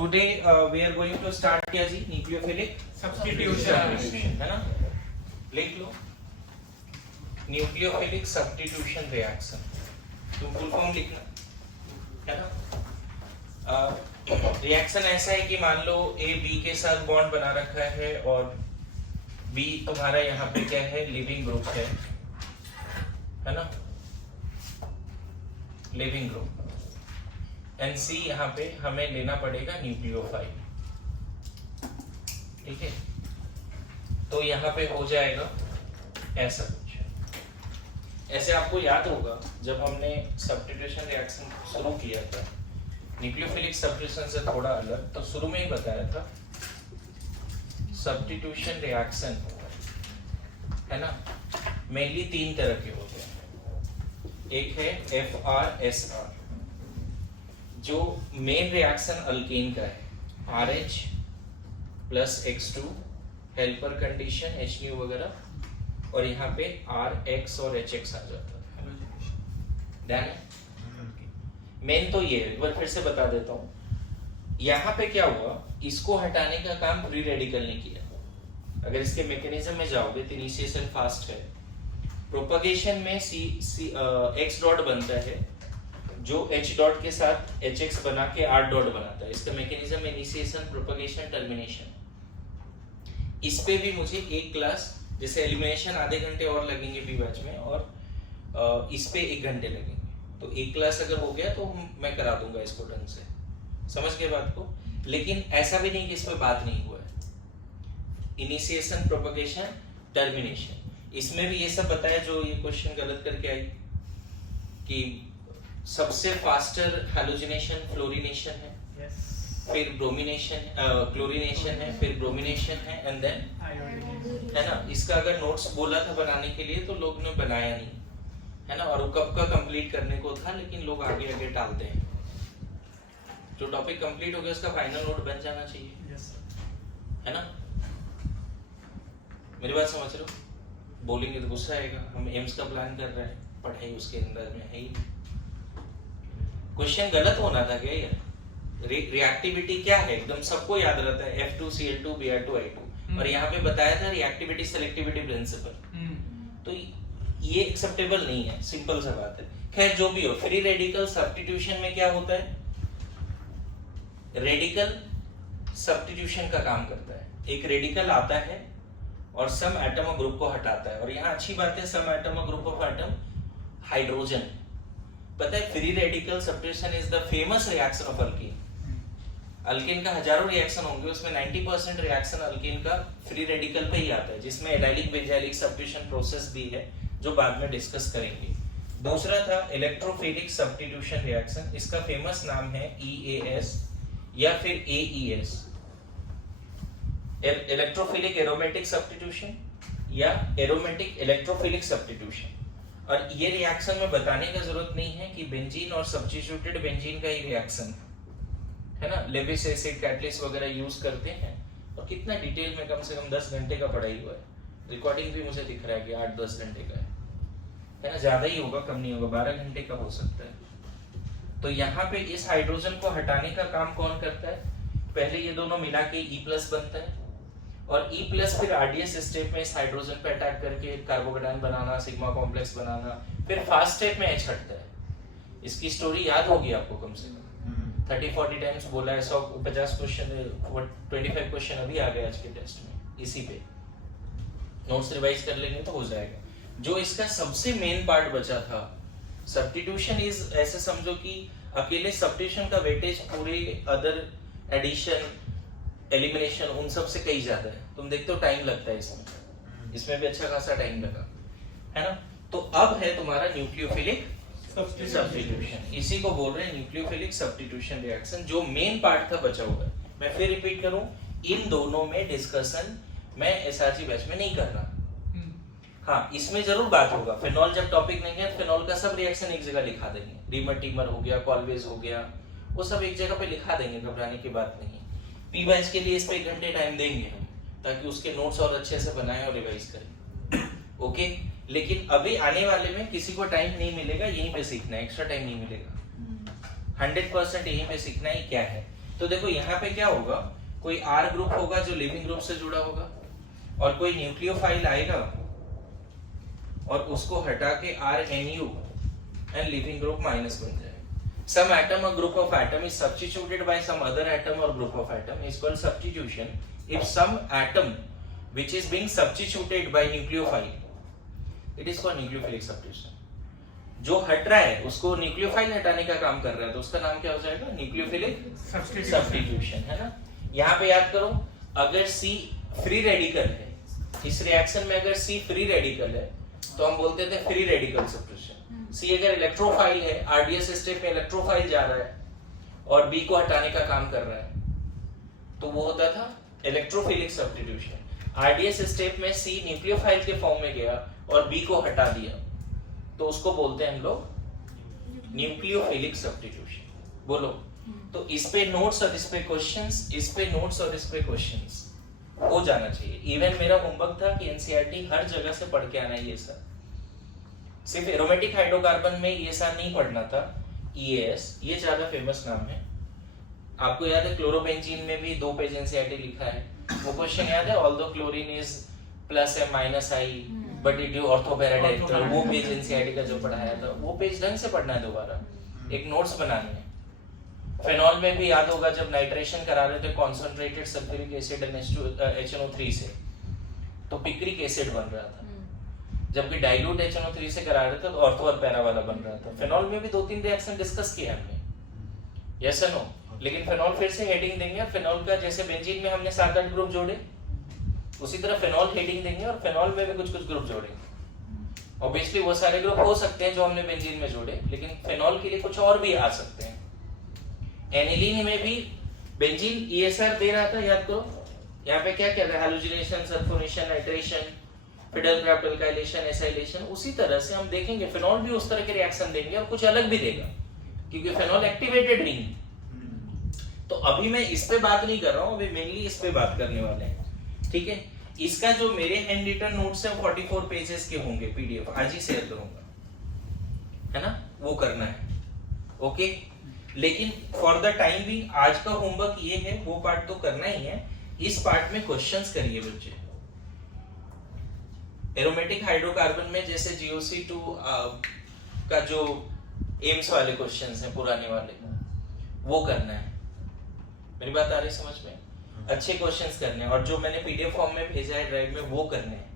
Today we are going to start क्या जी nucleophilic Substitution. है ना, लिख लो न्यूक्लियोफिलिक सब्स्टिट्यूशन रिएक्शन, तुम फुल फॉर्म लिखना है ना। रिएक्शन ऐसा है कि मान लो ए बी के साथ बॉन्ड बना रखा है और बी तुम्हारा यहाँ पे क्या है, लिविंग ग्रुप है ना, लिविंग ग्रुप, एंड सी यहाँ पे हमें लेना पड़ेगा न्यूक्लियोफाइल, ठीक है। तो यहाँ पे हो जाएगा ऐसा कुछ। ऐसे आपको याद होगा जब हमने सब्स्टिट्यूशन रिएक्शन शुरू किया था, न्यूक्लियोफिलिक सब्स्टिट्यूशन से थोड़ा अलग, तो शुरू में ही बताया था सब्स्टिट्यूशन रिएक्शन है ना, मेनली तीन तरह के होते हैं। एक है FR/SR, जो मेन रिएक्शन अल्केन का है, RH plus X2 helper condition HNU वगैरह, और यहाँ पे RX और HX आ जाता है। ध्यान है, मेन तो ये है, एक बार फिर से बता देता हूँ। यहाँ पे क्या हुआ, इसको हटाने का काम फ्री रेडिकल ने किया। अगर इसके मैकेनिज्म में जाओगे तो इनिशिएशन फास्ट है, प्रोपगेशन में X डॉट बनता है जो H डॉट के साथ HX बना के R डॉट बनाता है। इसका मैकेनिज्म इनिशिएशन, प्रोपगेशन, टर्मिनेशन। इस पे भी मुझे एक क्लास, जैसे एलिमिनेशन आधे घंटे और लगेंगे बी बैच में, और इस पे 1 घंटे लगेंगे, तो एक क्लास अगर हो गया तो मैं करा दूंगा इसको ढंग से, समझ गए बात को। लेकिन ऐसा भी नहीं कि इसमें बात नहीं हुआ है, इनिशिएशन, प्रोपगेशन, टर्मिनेशन, इसमें भी ये सब बताया जो ये क्वेश्चन गलत करके आई कि सबसे फास्टर हैलोजिनेशन फ्लोरिनेशन है, फिर ब्रोमिनेशन, क्लोरिनेशन है, फिर ब्रोमिनेशन है, एंड देन है ना। इसका अगर नोट्स बोला था बनाने के लिए तो लोग ने बनाया नहीं है ना, और वो कब का कंप्लीट करने को था, लेकिन लोग आगे आगे टालते हैं। जो टॉपिक कंप्लीट हो गया उसका फाइनल नोट बन जाना चाहिए, है ना। मेरी बात समझ रहे हो? बोलेंगे तो गुस्सा आएगा, हम एम्स का प्लान कर रहे हैं, पढ़ाई उसके अंदर में है ही। क्वेश्चन गलत होना था क्या यार? रिएक्टिविटी क्या है एकदम सबको याद रहता है, F2Cl2 Br2I2, और यहाँ पे बताया था रिएक्टिविटी सेलेक्टिविटी प्रिंसिपल, तो ये एक्सेप्टेबल नहीं है, सिंपल सा बात है। खैर जो भी हो, फ्री रेडिकल सब्स्टिट्यूशन में क्या होता है, रेडिकल सब्स्टिट्यूशन का काम करता है। एक रेडिकल आता है और सम एटम और ग्रुप को हटाता है, और यहाँ अच्छी बात है, सम atom or group of atom hydrogen. पता है free radical substitution is the famous reaction of alkyne. Alkyne का हजारों रिएक्शन होंगे, उसमें 90% रिएक्शन अल्कीन का फ्री रेडिकल पे ही आता है, जिसमें एडाइलिक बेंजाइलिक सब्स्टिट्यूशन प्रोसेस भी है जो बाद में डिस्कस करेंगे। दूसरा था इलेक्ट्रोफिलिक सब्स्टिट्यूशन रिएक्शन, इसका फेमस नाम है EAS या फिर AES, इलेक्ट्रोफिलिक एरोमेटिक सब्स्टिट्यूशन या एरोमेटिक इलेक्ट्रोफिलिक सब्स्टिट्यूशन। और ये रिएक्शन में बताने का जरूरत नहीं है कि बेंजीन और सब्स्टिट्यूटेड बेंजीन का ही रिएक्शन है ना। लेविस एसिड, कैटलिस्ट वगैरह यूज करते हैं, और कितना डिटेल में, कम से कम 10 घंटे का पढ़ाई हुआ है। रिकॉर्डिंग भी मुझे दिख रहा है कि 8-10 घंटे का है ना, ज्यादा ही होगा, कम नहीं होगा, 12 घंटे का हो सकता है। तो यहाँ पे इस हाइड्रोजन को हटाने का काम कौन करता है? पहले ये दोनों मिला के E+ बनता है, और E+ फिर RDS स्टेप में इस हाइड्रोजन पे अटैक करके कार्बोकेटायन बनाना, सिग्मा कॉम्प्लेक्स बनाना, फिर फास्ट स्टेप में H हटता है। इसकी स्टोरी याद होगी आपको, कम से कम 30-40 टाइम्स बोला है, 150 क्वेश्चन, 25 क्वेश्चन अभी आ गए आज के टेस्ट में, इसी पे नोट्स रिवाइज कर लेंगे तो हो जाएगा। जो इसका सबसे मेन पार्ट बचा था सब्स्टिट्यूशन इज, ऐसे समझो कि अकेले सब्स्टिट्यूशन का वेटेज पूरे अदर एडिशन, एलिमिनेशन, उन सब से कहीं ज्यादा है। तुम देखते हो टाइम लगता है इसमें भी अच्छा खासा टाइम लगा, है ना। तो अब है तुम्हारा न्यूक्लियोफिलिक सब्स्टिट्यूशन, इसी को बोल रहे हैं न्यूक्लियोफिलिक सब्स्टिट्यूशन रिएक्शन, जो मेन पार्ट था बचा हुआ है। मैं फिर रिपीट करूं, इन दोनों में डिस्कशन मैं SRG बैच में नहीं कर रहा। हाँ, इसमें जरूर बात होगा, फिनॉल जब टॉपिक नहीं है, फिनॉल का सब रिएक्शन एक जगह लिखा देंगे, रीमर टीमर हो गया, कॉलवेज हो गया, वो सब एक जगह पे लिखा देंगे, घबराने की बात नहीं। पी बैच के लिए इस पे 1 घंटे टाइम देंगे हम, ताकि उसके नोट्स और अच्छे से बनाएं और रिवाइज करें, ओके। लेकिन अभी आने वाले में किसी को टाइम नहीं मिलेगा, यहीं पे सीखना है, एक्स्ट्रा टाइम नहीं मिलेगा, 100% यहीं पे सीखना ही क्या है। तो देखो यहाँ पे क्या होगा, कोई आर ग्रुप होगा जो लिविंग ग्रुप से जुड़ा होगा, और कोई न्यूक्लियोफाइल आएगा और उसको हटा के R N U and leaving group minus बन जाएगा। Some atom or group of atom is substituted by some other atom or group of atom is called substitution if some atom which is being substituted by nucleophile, it is called nucleophilic substitution. जो हट रहा है उसको nucleophile हटाने का काम कर रहा है, तो उसका नाम क्या हो जाएगा, न्यूक्लियोफिलिक सब्स्टिट्यूशन, है ना। यहाँ पे याद करो, अगर C फ्री रेडिकल है, इस रिएक्शन में अगर C फ्री रेडिकल है तो हम बोलते थे फ्री रेडिकल सब्स्टिट्यूशन। C अगर इलेक्ट्रोफाइल है, RDS स्टेप में इलेक्ट्रोफाइल जा रहा है और B को हटाने का काम कर रहा है, तो वो होता था इलेक्ट्रोफिलिक सब्स्टिट्यूशन। RDS स्टेप में C न्यूक्लियोफाइल के फॉर्म में गया और B को हटा दिया, तो उसको बोलते हैं हम लोग न्यूक्लियोफिलिक सब्स्टिट्यूशन। बोलो, तो इस पे नोट्स और इस पे क्वेश्चंस, इस पे नोट्स और इस पे क्वेश्चंस हो जाना चाहिए। इवन मेरा होमवर्क था कि एनसीईआरटी हर जगह से पढ़ के आना है ये सब। सिर्फ एरोमेटिक हाइड्रोकार्बन में ये सब नहीं पढ़ना था। EAS ये ज्यादा फेमस नाम है। आपको याद है क्लोरोबेंजीन में भी 2 पेज एनसीईआरटी लिखा है। वो क्वेश्चन याद है, although chlorine is +M-I but it ortho para director, वो पेज एनसीईआरटी का जो पढ़ाया था, वो पेज ढंग से पढ़ना है दोबारा, एक नोट्स बनानी है। फेनॉल में भी याद होगा, जब नाइट्रेशन करा रहे थे कॉन्सेंट्रेटेड सल्फ्यूरिक एसिड HNO3 से, तो पिक्रिक एसिड बन रहा था, जबकि डाइल्यूट HNO3 से करा रहे थे तो ऑर्थो और पैरा वाला बन रहा था। फेनॉल में भी 2-3 रिएक्शन डिस्कस किया हमने, यस और नो। लेकिन फेनॉल फिर से हेडिंग देंगे, फेनॉल का जैसे बेंजीन में हमने 7-8 ग्रुप जोड़े, उसी तरह फेनॉल हेडिंग देंगे और फेनॉल में भी कुछ ग्रुप जोड़ेंगे। ऑब्वियसली वो सारे ग्रुप हो सकते हैं जो हमने बेंजीन में जोड़े, लेकिन फेनॉल के लिए कुछ और भी आ सकते हैं। एनिलीन में भी बेंजीन ESR दे रहा था, याद करो। यहाँ पे क्या कर रहा है, halogenation, sulphonation, nitration, fiddle craft alkylation, acylation. उसी तरह से हम देखेंगे फेनॉल भी उस तरह के रिएक्शन देंगे और कुछ अलग भी देगा, क्योंकि फेनॉल एक्टिवेटेड रिंग। तो अभी मैं इस पे बात नहीं कर रहा हूँ, अभी मेनली इस पे बात करने वाले हैं, ठीक है। इसका जो मेरे हैंड रिटन नोट्स है 44 पेजेस के होंगे, PDF आज ही शेयर करूंगा, है ना, वो करना है, ओके। लेकिन फॉर द टाइम भी आज का होमवर्क ये है, वो पार्ट तो करना ही है। इस पार्ट में क्वेश्चंस करिए बच्चे। एरोमेटिक हाइड्रोकार्बन में जैसे GOC2 का जो एम्स वाले क्वेश्चंस हैं पुराने वाले, वो करना है। मेरी बात आ रही समझ में? अच्छे क्वेश्चंस करने हैं, और जो मैंने PDF फॉर्म में भेजा है ड्राइव में, वो करने हैं।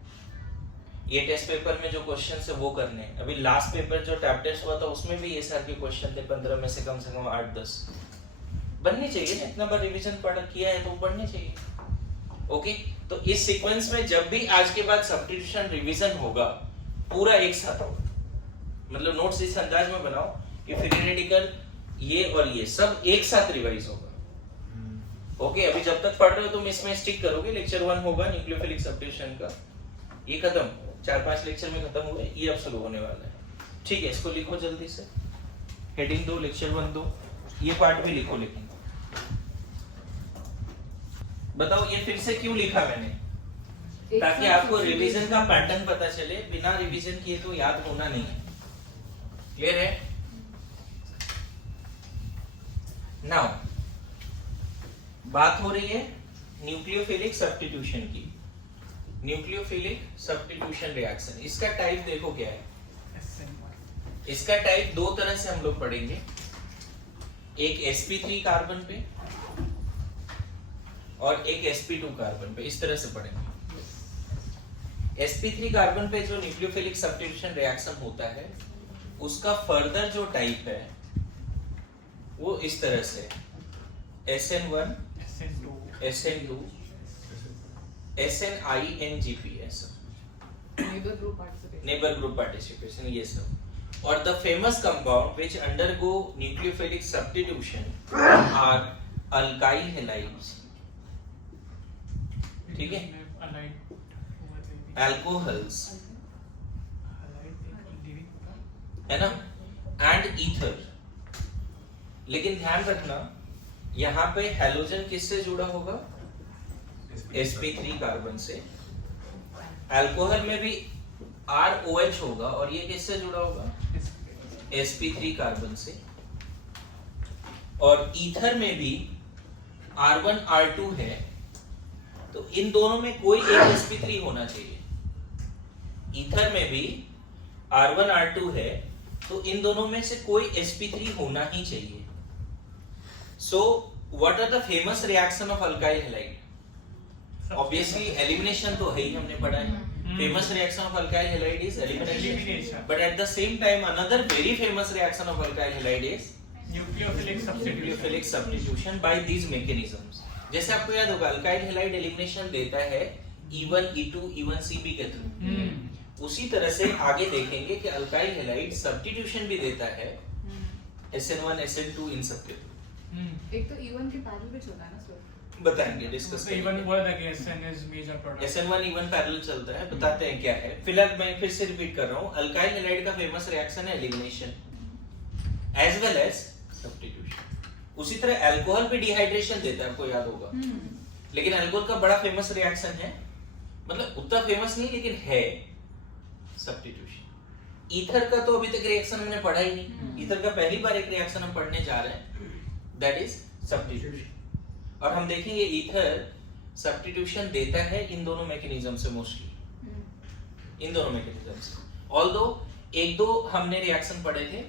ये टेस्ट पेपर में जो क्वेश्चंस है वो करने हैं। अभी लास्ट पेपर जो टैब टेस्ट हुआ था उसमें भी ये सारे के क्वेश्चन थे, 15 में से कम 8-10 बनने चाहिए ना। इतना बार रिवीजन पढ़ किया है तो पढ़ने चाहिए, ओके। तो इस सीक्वेंस में जब भी आज के बाद सब्स्टिट्यूशन रिवीजन होगा, पूरा एक साथ होगा, मतलब नोट्स इस अंदाज में बनाओ कि फ्री रेडिकल ये और ये सब एक साथ रिवाइज होगा, ओके। अभी जब तक पढ़ रहे हो तुम इसमें स्टिक करोगे। लेक्चर 1 होगा न्यूक्लियोफिलिक सब्स्टिट्यूशन का, ये खत्म, 4-5 लेक्चर में खत्म हुए, ये अब शुरू होने वाला है, ठीक है। इसको लिखो जल्दी से, हेडिंग दो, लेक्चर 1 दो, ये पार्ट भी लिखो। लेकिन बताओ ये फिर से क्यों लिखा मैंने, ताकि आपको रिवीजन का पैटर्न पता चले। बिना रिवीजन किए तो याद होना नहीं है, क्लियर है? नाउ बात हो रही है न्यूक्लियोफिलिक सब्स्टिट्यूशन की। न्यूक्लियोफिलिक सब्स्टिट्यूशन रिएक्शन, इसका टाइप देखो क्या है। इसका टाइप 2 तरह से हम लोग पढ़ेंगे, एक sp3 कार्बन पे और एक sp2 कार्बन पे, इस तरह से पढ़ेंगे। sp3 कार्बन पे जो न्यूक्लियोफिलिक सब्स्टिट्यूशन रिएक्शन होता है, उसका फर्दर जो टाइप है वो इस तरह से SN1 SN2 SNINGP, neighbour group participation, ये सब। और the famous compound which undergo nucleophilic substitution are alkyl halides, ठीक है, अल्कोहल्स, है ना, एंड ईथर। लेकिन ध्यान रखना, यहाँ पे हैलोजन किससे जुड़ा होगा, sp3 कार्बन से। अल्कोहल में भी ROH होगा, और ये किससे जुड़ा होगा, sp3 कार्बन से। और ईथर में भी R1 R2 है तो इन दोनों में कोई एक sp3 होना चाहिए। ईथर में भी R1 R2 है तो इन दोनों में से कोई sp3 होना ही चाहिए। So what are the famous reaction of alkyl halide? Obviously elimination तो है ही, हमने पढ़ा है। Famous reaction of alkyl halide is elimination. But at the same time another very famous reaction of alkyl halide is nucleophilic substitution by these mechanisms. जैसे आपको याद होगा alkyl halide elimination देता है E1 E2 E1CB के through. उसी तरह से आगे देखेंगे कि alkyl halide substitution भी देता है SN1 SN2 इन सब के थ्रू। एक तो E1 के पैरेलल में चलता है ना सर, बताएंगे, डिस्कस करेंगे। even बोला था कि SN is major product। SN1 E1 parallel चलता है, बताते हैं क्या है। फिलहाल मैं फिर से रिपीट कर रहा हूँ, अल्काइल हैलाइड का फेमस रिएक्शन है elimination as well as substitution. उसी तरह अल्कोहल पे डिहाइड्रेशन देता है, आपको याद होगा। लेकिन अल्कोहल का बड़ा फेमस रिएक्शन है, मतलब उतना फेमस नहीं लेकिन है, सब्स्टिट्यूशन। ईथर का तो अभी तक रिएक्शन हमने पढ़ा ही नहीं। ईथर का पहली बार एक रिएक्शन हम पढ़ने जा रहे हैं, दैट इज सब्स्टिट्यूशन। और हम देखेंगे ईथर सब्स्टिट्यूशन देता है इन दोनों मैकेनिज्म से, मोस्टली इन दोनों मैकेनिज्म से। ऑल्दो एक दो हमने रिएक्शन पढ़े थे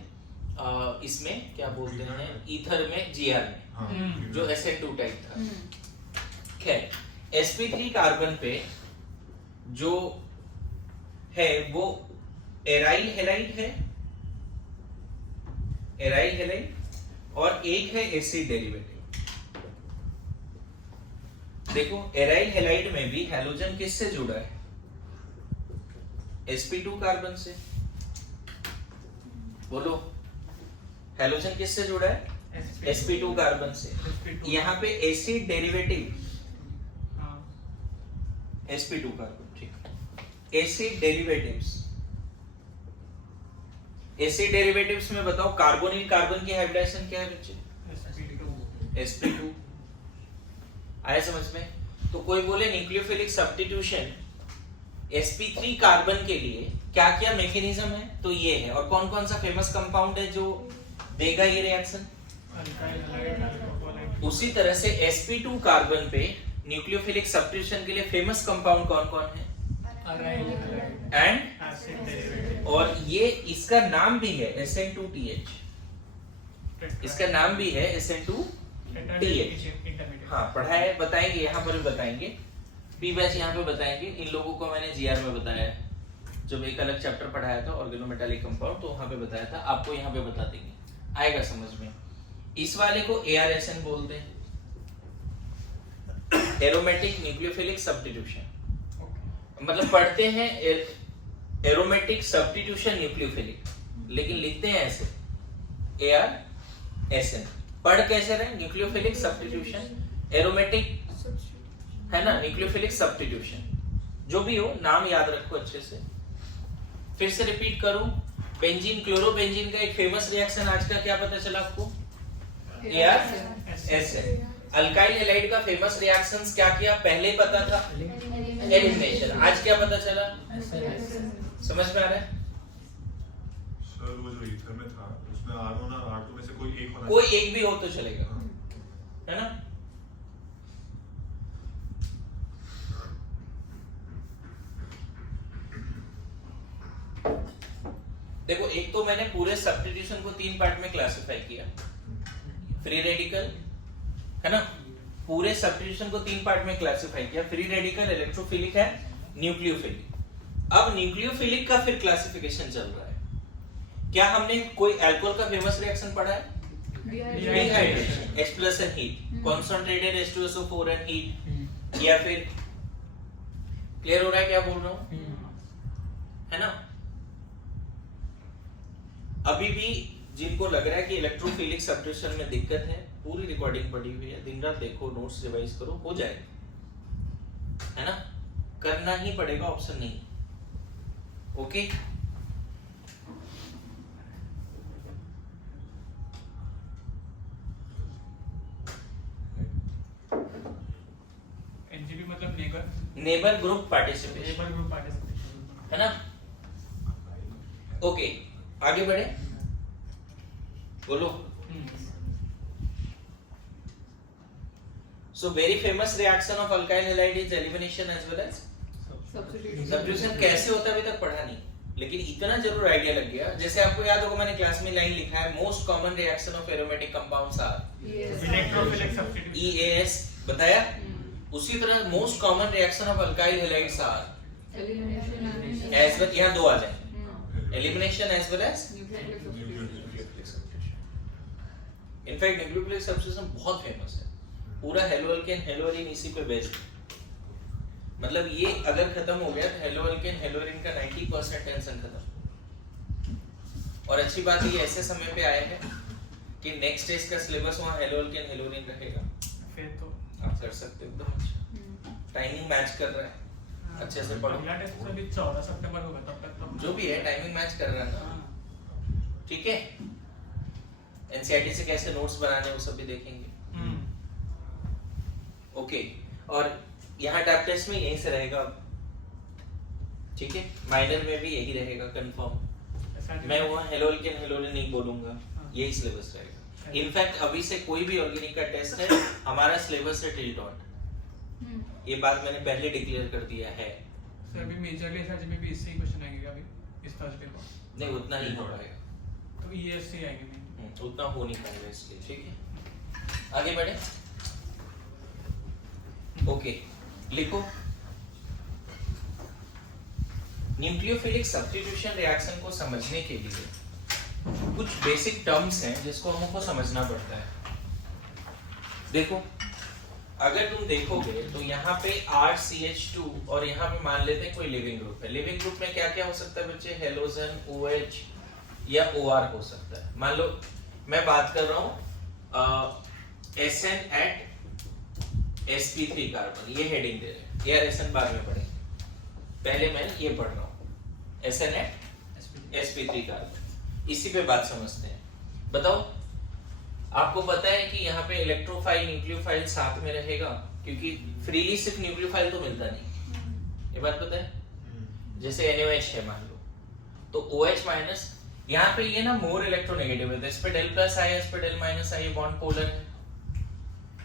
इसमें, क्या बोलते हैं, ईथर में, जीआर में, जो SN2 टाइप था। खैर, sp3 कार्बन पे जो है वो एराइल हैलाइड है, एराइल हैलाइड, और एक है एसिड डेरिवेटिव। देखो एराइल हैलाइड में भी हैलोजन किससे जुड़ा है? sp2 कार्बन से। बोलो, हैलोजन किससे जुड़ा है? sp2 कार्बन से। यहाँ पे एसिड डेरिवेटिव sp2 कार्बन, ठीक। एसिड डेरिवेटिव्स, एसिड डेरिवेटिव्स में बताओ कार्बोनिल कार्बन की हाइब्रिडाइजेशन क्या है बच्चे? sp2। आया समझ में? तो कोई बोले न्यूक्लियोफिलिक सब्स्टिट्यूशन sp3 कार्बन के लिए क्या क्या मैकेनिज्म है, तो ये है। और कौन कौन सा फेमस कंपाउंड है जो देगा ये रिएक्शन? उसी तरह से sp2 कार्बन पे न्यूक्लियोफिलिक सब्स्टिट्यूशन के लिए फेमस कंपाउंड कौन कौन है? एंड, और ये इसका नाम भी है SN2TH, इसका नाम भी है SN2TH। हाँ पढ़ा है, बताएंगे, यहाँ पर भी बताएंगे। पी बैच यहाँ पे बताएंगे। इन लोगों को मैंने जीआर में बताया, जब एक अलग चैप्टर पढ़ाया था ऑर्गेनोमेटालिक कंपाउंड, तो वहां पे बताया था, आपको यहाँ पे बता देंगे, आएगा समझ में। इस वाले को ARSN बोलते हैं, एरोमेटिक न्यूक्लियोफिलिक सब्स्टिट्यूशन। मतलब पढ़ते हैं एरोमेटिक सब्स्टिट्यूशन न्यूक्लियोफिलिक, लेकिन लिखते हैं ऐसे ARSN। पढ़ कैसे रहे? न्यूक्लियोफिलिक सब्स्टिट्यूशन एरोमेटिक, है ना, न्यूक्लियोफिलिक सब्स्टिट्यूशन। जो भी हो, नाम याद रखो अच्छे से। फिर से रिपीट करूं, बेंजीन क्लोरोबेंजीन का एक फेमस रिएक्शन आज का क्या पता चला आपको? ARSN। अल्काइल हैलाइड का फेमस रिएक्शंस क्या किया? पहले ही पता था, एलिमिनेशन। आज क्या पता चला? समझ में आ रहा है? सर वो जो ईथर में था उसमें R1 और R2 में से कोई एक होना, कोई एक भी हो तो चलेगा, है ना। देखो, एक तो मैंने पूरे सब्स्टिट्यूशन को 3 पार्ट में क्लासिफाई किया। फ्री रेडिकल, है ना, पूरे सब्स्टिट्यूशन को 3 पार्ट में क्लासिफाई किया। फ्री रेडिकल, इलेक्ट्रोफिलिक है, न्यूक्लियोफिलिक। अब न्यूक्लियोफिलिक का फिर क्लासिफिकेशन चल रहा है। क्या हमने कोई अल्कोहल का फेमस रिएक्शन पढ़ा है? Dehydration, H+ and heat, concentrated H2SO4 and heat, या फिर क्लियर हो रहा है क्या बोल रहा हूं, है ना। अभी भी जिनको लग रहा है कि इलेक्ट्रोफिलिक सब्स्टिट्यूशन में दिक्कत है, पूरी रिकॉर्डिंग पड़ी हुई है, दिन रात देखो, नोट्स रिवाइज करो, हो जाएगा, है ना। करना ही पड़ेगा, ऑप्शन नहीं। ओके, एनजीपी मतलब नेबर ग्रुप पार्टिसिपेशन, है ना। ओके, आगे बढ़े, बोलो। So very famous reaction of alkyl halide is elimination as well as substitution. कैसे होता है अभी तक पढ़ा नहीं, लेकिन इतना जरूर आइडिया लग गया। जैसे आपको याद होगा मैंने क्लास में लाइन लिखा है, most common reaction of aromatic compounds are electrophilic substitution, EAS बताया। उसी तरह most common reaction of alkyl halides are elimination as well, यहां दो आ जाए, elimination as well as nucleophilic substitution. In fact nucleophilic substitution बहुत फेमस है, पूरा हेलोअल्केन हेलोअरिन इसी पे बेस्ड है। मतलब ये अगर खत्म हो गया तो हेलोअल्केन हेलोअरिन का 90% टेंशन खत्म। और अच्छी बात ये ऐसे समय पे आया है कि नेक्स्ट स्टेज का सिलेबस वहां हेलोअल्केन हेलोअरिन रहेगा, फिर तो आप कर सकते हो एकदम अच्छा। टाइमिंग मैच कर रहा है, अच्छे से पढ़ो। अगला टेस्ट तो अभी 14 सितंबर को होगा, तब तक तो जो भी है टाइमिंग मैच कर रहा है ना, हाँ। ठीक है। एनसीईआरटी से कैसे नोट्स बनाने वो सब भी देखेंगे। ओके, और यहाँ टैप टेस्ट में यहीं से रहेगा, ठीक है। माइनर में भी यही रहेगा कंफर्म। मैं वहाँ हेलोअल्केन हेलोअरिन नहीं बोलूंगा, यही सिलेबस रहेगा। इनफैक्ट अभी से कोई भी ऑर्गेनिक का टेस्ट है, हमारा सिलेबस है टिल डॉट, ये बात मैंने पहले डिक्लेयर कर दिया है। सर अभी मेजरली एसआरजी में भी इससे ही क्वेश्चन आएंगे अभी इस थर्सडे को, नहीं उतना नहीं हो पाएगा, तो ईएस से आएंगे नहीं। उतना हो नहीं पाएगा इसलिए, ठीक है। आगे बढ़े, ओके लिखो। न्यूक्लियोफिलिक सब्स्टिट्यूशन रिएक्शन को समझने के लिए कुछ बेसिक टर्म्स हैं जिसको हमको समझना पड़ता है। देखो, अगर तुम देखोगे तो यहाँ पे RCH2 और यहाँ पे मान लेते हैं कोई लिविंग ग्रुप है। लिविंग ग्रुप में क्या क्या हो सकता है बच्चे? हेलोजन, OH या OR हो सकता है। मान लो मैं बात कर रहा हूँ SN at sp3 कार्बन, ये हेडिंग दे रहे हैं यार, SN बाद में पढ़ेंगे, पहले मैं ये पढ़ रहा हूँ SN at sp3 कार्बन, इसी पे बात समझते हैं। बताओ, आपको पता है कि यहाँ पे इलेक्ट्रोफाइल न्यूक्लियोफाइल साथ में रहेगा, क्योंकि फ्रीली सिर्फ न्यूक्लियोफाइल तो मिलता नहीं, ये बात पता है। जैसे NaOH है मान लो, तो OH माइनस, यहाँ पे ये ना मोर इलेक्ट्रोनेगेटिव है, तो इस पे डेल प्लस आई, इस पे डेल माइनस आई, बॉन्ड पोलर है।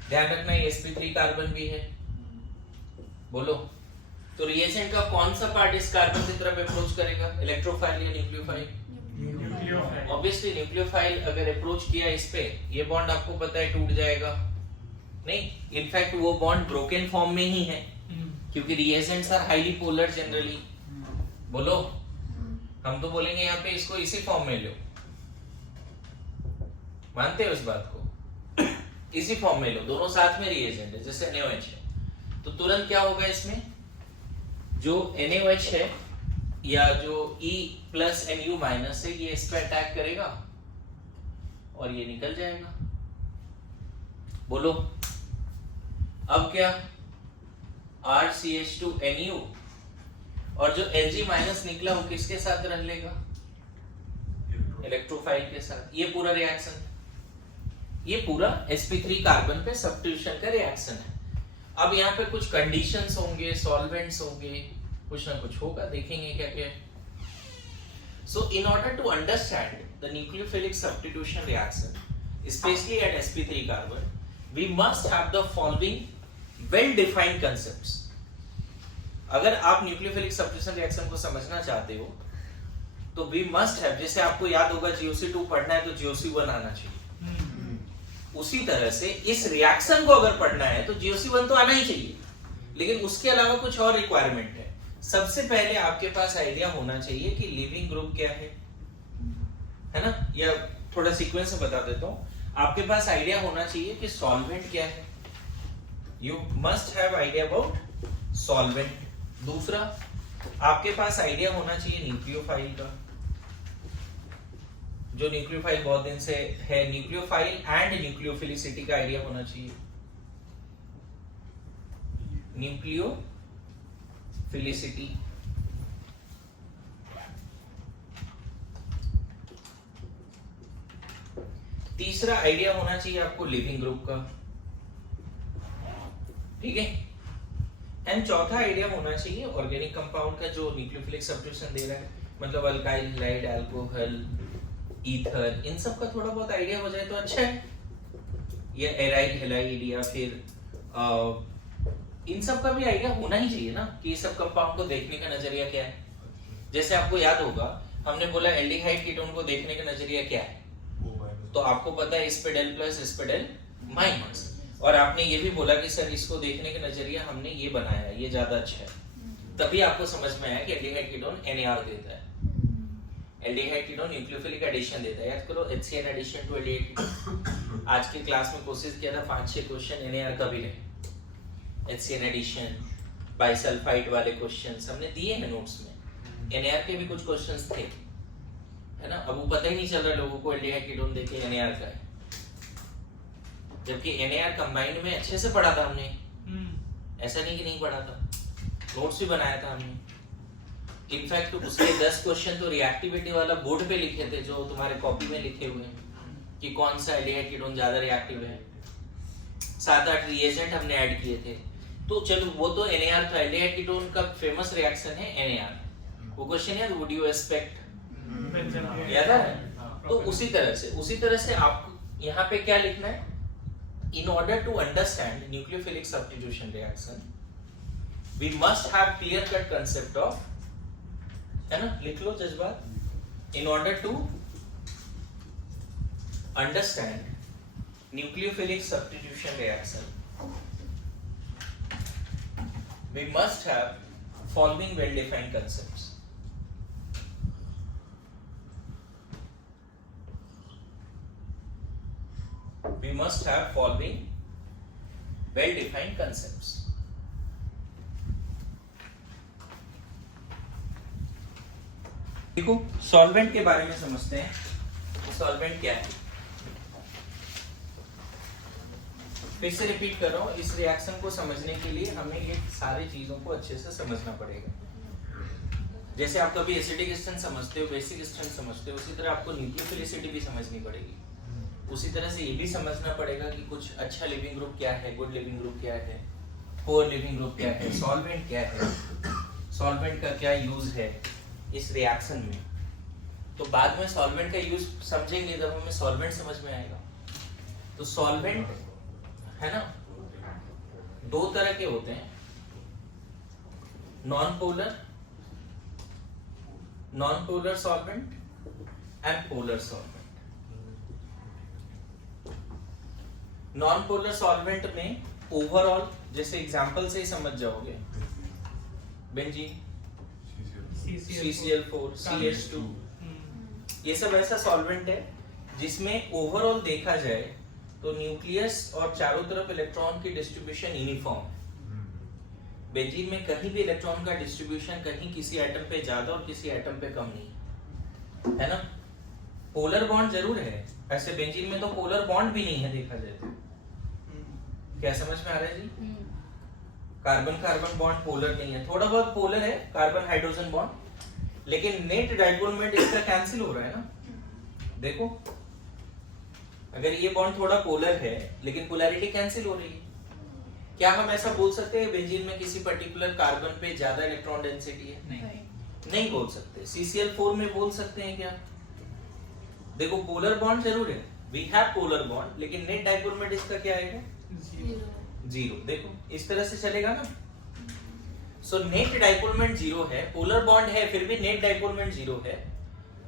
ध्यान रखना ये sp3 कार्बन भी है। बोलो, तो रिएजेंट का कौन सा पार्ट इस कार्बन की तरफ अप्रोच करेगा, इलेक्ट्रोफाइल या न्यूक्लियोफाइल? ऑब्वियसली न्यूक्लियोफाइल अगर अप्रोच किया इस पे, ये बॉन्ड आपको पता है टूट जाएगा नहीं, इनफैक्ट वो बॉन्ड ब्रोकन फॉर्म में ही है, क्योंकि reagents are highly polar generally. बोलो, हम तो बोलेंगे यहाँ पे इसको इसी फॉर्म में लो, मानते हो इस बात को? इसी फॉर्म में लो, दोनों साथ में रिएजेंट है, जैसे NaOH है, तो तुरंत क्या होगा इसमें, जो NaOH है या जो E प्लस Nu माइनस है, ये इस पे अटैक करेगा और ये निकल जाएगा। बोलो, अब क्या, RCH2Nu और जो Lg माइनस निकला वो किसके साथ रह लेगा? इलेक्ट्रोफाइल के साथ। ये पूरा रिएक्शन, ये पूरा sp3 कार्बन पे सब्स्टिट्यूशन का रिएक्शन है। अब यहाँ पे कुछ कंडीशंस होंगे, सॉल्वेंट्स होंगे, कुछ ना कुछ होगा, देखेंगे क्या क्या है। So in order to understand the nucleophilic substitution reaction, especially at sp3 carbon, we must have the following well-defined concepts. अगर आप न्यूक्लियोफिलिक सब्स्टिट्यूशन रिएक्शन को समझना चाहते हो तो we must have, जैसे आपको याद होगा GOC2 पढ़ना है तो GOC1 आना चाहिए, उसी तरह से इस रिएक्शन को अगर पढ़ना है तो GOC1 तो आना ही चाहिए, लेकिन उसके अलावा कुछ और रिक्वायरमेंट है। सबसे पहले आपके पास आइडिया होना चाहिए कि लिविंग ग्रुप क्या है ना, या थोड़ा सीक्वेंस में बता देता हूँ। आपके पास आइडिया होना चाहिए कि सॉल्वेंट क्या है, you must have idea about solvent. दूसरा, आपके पास आइडिया होना चाहिए न्यूक्लियोफाइल का, जो न्यूक्लियोफाइल बहुत दिन से है, न्यूक्लियोफाइल एंड न्यूक्लियोफिलिसिटी का आइडिया होना चाहिए। न्यूक्लियोफिलिसिटी, तीसरा आइडिया होना चाहिए आपको लिविंग ग्रुप का, ठीक है। एंड चौथा आइडिया होना चाहिए ऑर्गेनिक कंपाउंड का जो न्यूक्लियोफिलिक सब्स्टिट्यूशन दे रहा है, मतलब अल्काइल हैलाइड, अल्कोहल, ईथर, इन सब का थोड़ा बहुत आइडिया हो जाए तो अच्छा है। या एराइल हैलाइड या फिर इन सब का भी आइडिया होना ही चाहिए ना कि इस सब कंपाउंड को देखने का नजरिया क्या है। जैसे आपको याद होगा हमने बोला एल्डिहाइड कीटोन को देखने का नजरिया क्या है, तो आपको पता है इस पे डेल प्लस इस पे डेल माइनस, और आपने ये भी बोला कि सर इसको देखने का नजरिया हमने ये बनाया ये ज्यादा अच्छा है, तभी आपको समझ में आया कि एल्डिहाइड कीटोन NAR देता है। एल्डिहाइड कीटोन न्यूक्लियोफिलिक एडिशन देता है। याद करो HCN addition to aldehyde ketone. आज की क्लास में कोशिश किया था 5-6 क्वेश्चन NAR का भी रहे, HCN एडिशन बाइसल्फाइड वाले क्वेश्चंस हमने दिए हैं नोट्स में। NAR के भी कुछ क्वेश्चंस थे, है ना। अब वो पता ही नहीं चल रहा लोगों को एल्डिहाइड कीटोन देखे NAR का है, जबकि NAR कंबाइंड में अच्छे से पढ़ा था हमने, ऐसा नहीं कि नहीं पढ़ा था, नोट्स भी बनाया था हमने। इनफैक्ट उसके 10 क्वेश्चन तो रिएक्टिविटी वाला बोर्ड पे लिखे थे जो तुम्हारे कॉपी में लिखे हुए हैं कि कौन सा एल्डिहाइड कीटोन ज्यादा रिएक्टिव है। 7-8 रिएजेंट हमने ऐड किए थे। तो चलो वो तो NAR था, एल्डिहाइड कीटोन का फेमस रिएक्शन है NAR। वो क्वेश्चन याद, वुड यू एक्सपेक्ट, याद है? तो उसी तरह से आपको यहाँ पे क्या लिखना है, in order to understand nucleophilic substitution reaction we must have clear cut concept of, है ना, लिख लो जज्बात। In order to understand nucleophilic substitution reaction we must have following well defined concepts. We must have following well-defined concepts. देखो solvent के बारे में समझते हैं। सॉल्वेंट क्या है, फिर से रिपीट कर रहा हूं, इस रिएक्शन को समझने के लिए हमें ये सारी चीजों को अच्छे से समझना पड़ेगा। जैसे आप कभी एसिडिक स्ट्रेंथ समझते हो, बेसिक स्ट्रेंथ समझते हो, उसी तरह आपको न्यूक्लियोफिलिसिटी भी समझनी पड़ेगी। उसी तरह से ये भी समझना पड़ेगा कि कुछ अच्छा लिविंग ग्रुप क्या है, गुड लिविंग ग्रुप क्या है, पुअर लिविंग ग्रुप क्या है, सॉल्वेंट क्या है, सॉल्वेंट का क्या यूज है इस रिएक्शन में। तो बाद में सॉल्वेंट का यूज समझेंगे जब हमें सॉल्वेंट समझ में आएगा। तो सॉल्वेंट है ना, दो तरह के होते हैं, non polar solvent and polar solvent. Non polar solvent में ओवरऑल, जैसे एग्जांपल से ही समझ जाओगे, बेंजीन, CCl4, CH2, ये सब ऐसा सॉल्वेंट है जिसमें ओवरऑल देखा जाए तो न्यूक्लियस और चारों तरफ इलेक्ट्रॉन की डिस्ट्रीब्यूशन यूनिफॉर्म है। बेंजीन में कहीं भी इलेक्ट्रॉन का डिस्ट्रीब्यूशन कहीं किसी एटम पे ज्यादा और किसी एटम पे कम नहीं है ना। पोलर बॉन्ड जरूर है, ऐसे बेंजीन में तो पोलर बॉन्ड भी नहीं है देखा जाए तो। क्या समझ में आ रहा है जी? कार्बन कार्बन बॉन्ड पोलर नहीं है, थोड़ा बहुत पोलर है कार्बन हाइड्रोजन बॉन्ड, लेकिन नेट डाइपोल मोमेंट इसका कैंसिल हो रहा है ना। देखो अगर ये बॉन्ड थोड़ा पोलर है लेकिन पोलैरिटी कैंसिल हो रही है, क्या हम ऐसा बोल सकते हैं बेंजीन में किसी पर्टिकुलर कार्बन पे ज्यादा इलेक्ट्रॉन डेंसिटी है? नहीं बोल सकते। CCl4 में बोल सकते हैं क्या? देखो पोलर बॉन्ड जरूर है, वी हैव पोलर बॉन्ड, लेकिन नेट डाइपोल मोमेंट इसका क्या आएगा? 0। देखो इस तरह से चलेगा ना। सो नेट डाइपोल मोमेंट 0 है, पोलर बॉन्ड है फिर भी नेट डाइपोल मोमेंट 0 है।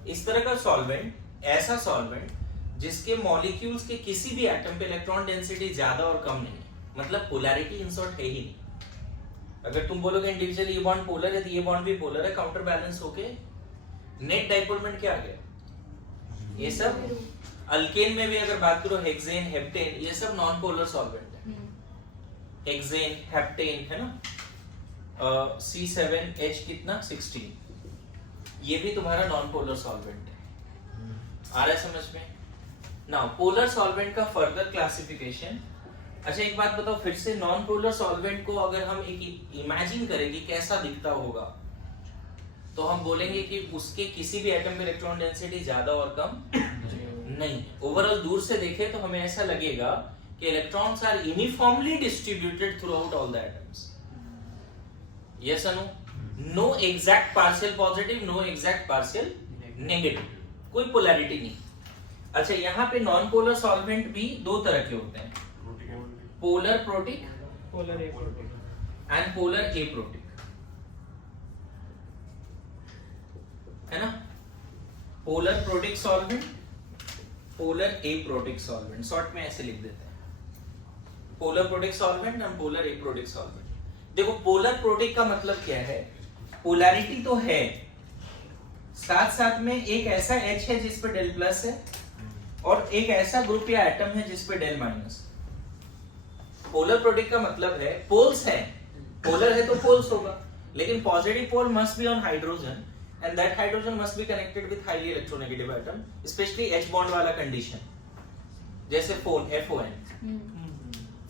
इस तरह का सॉल्वेंट, ऐसा सॉल्वेंट जिसके मॉलिक्यूल्स के किसी भी एटम पे इलेक्ट्रॉन डेंसिटी ज्यादा और कम नहीं है, मतलब पोलैरिटी इंसर्ट है ही नहीं। अगर तुम बोलोगे इंडिविजुअली ये बॉन्ड पोलर है तो ये बॉन्ड भी पोलर है, काउंटर बैलेंस होके नेट डाइपोल मोमेंट क्या आ गया? ये सब अल्केन में भी अगर बात करो, हेक्सेन, हेप्टेन, ये सब नॉन पोलर सॉल्वेंट है। हेक्सेन, हेप्टेन है ना, C7H कितना 16, ये भी तुम्हारा नॉन पोलर सॉल्वेंट है। आ रहा है समझ में? नाउ पोलर सॉल्वेंट का फर्दर क्लासिफिकेशन। अच्छा एक बात बताओ फिर से, नॉन पोलर सॉल्वेंट को अगर हम एक इमेजिन करेंगे कैसा दिखता होगा, तो हम बोलेंगे कि उसके किसी भी एटम पे इलेक्ट्रॉन डेंसिटी ज्यादा और कम नहीं। ओवरऑल दूर से देखे तो हमें ऐसा लगेगा कि electrons are uniformly distributed throughout all the atoms. Yes और no? No exact partial positive, no exact partial negative, कोई पोलैरिटी नहीं। अच्छा यहाँ पे नॉन पोलर सॉल्वेंट भी दो तरह के होते हैं, polar protic polar aprotic. and polar aprotic, है ना? polar protic solvent, polar aprotic solvent, short में ऐसे लिख देते हैं, polar protic solvent and polar aprotic solvent. देखो polar protic का मतलब क्या है? पोलैरिटी तो है, साथ साथ में एक ऐसा H है जिस पे डेल प्लस है और एक ऐसा ग्रुप या एटम है जिस पे डेल माइनस. पोलर प्रोटिक का मतलब है पोल्स है, पोलर है तो पोल्स होगा, लेकिन positive pole must be on hydrogen and that hydrogen must be connected with highly electronegative atom, specially H bond वाला कंडीशन, जैसे FON,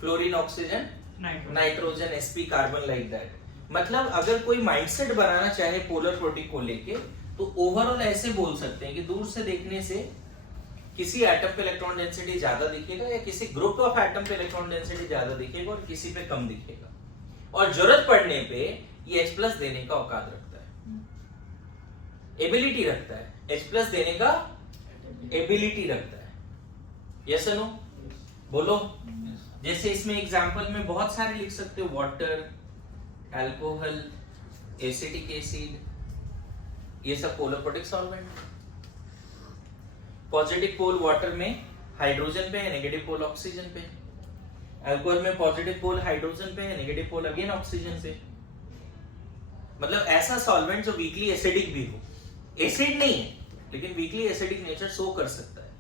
fluorine oxygen nitrogen sp carbon, like that. मतलब अगर कोई माइंडसेट बनाना चाहे पोलर प्रोटिक को लेके तो overall ऐसे बोल सकते हैं कि दूर से देखने से किसी एटम पे इलेक्ट्रॉन डेंसिटी ज्यादा दिखेगा या किसी ग्रुप ऑफ एटम पे इलेक्ट्रॉन डेंसिटी ज्यादा दिखेगा और किसी पे कम दिखेगा, और जरूरत पड़ने पे ये H+ देने का औकात रखता है, एबिलिटी रखता है, H+ देने का एबिलिटी रखता है. Yes no? बोलो. जैसे इसमें एग्जांपल में बहुत सारे लिख सकते हो, वाटर, अल्कोहल, एसिटिक एसिड, ये सब polar protic solvent. Positive pole water में हाइड्रोजन पे है, नेगेटिव पोल ऑक्सीजन पे. अल्कोहल में पॉजिटिव पोल हाइड्रोजन पे है, नेगेटिव पोल अगेन ऑक्सीजन पे. मतलब ऐसा सॉल्वेंट जो वीकली एसिडिक भी हो, एसिड नहीं है लेकिन वीकली एसिडिक नेचर शो कर सकता है.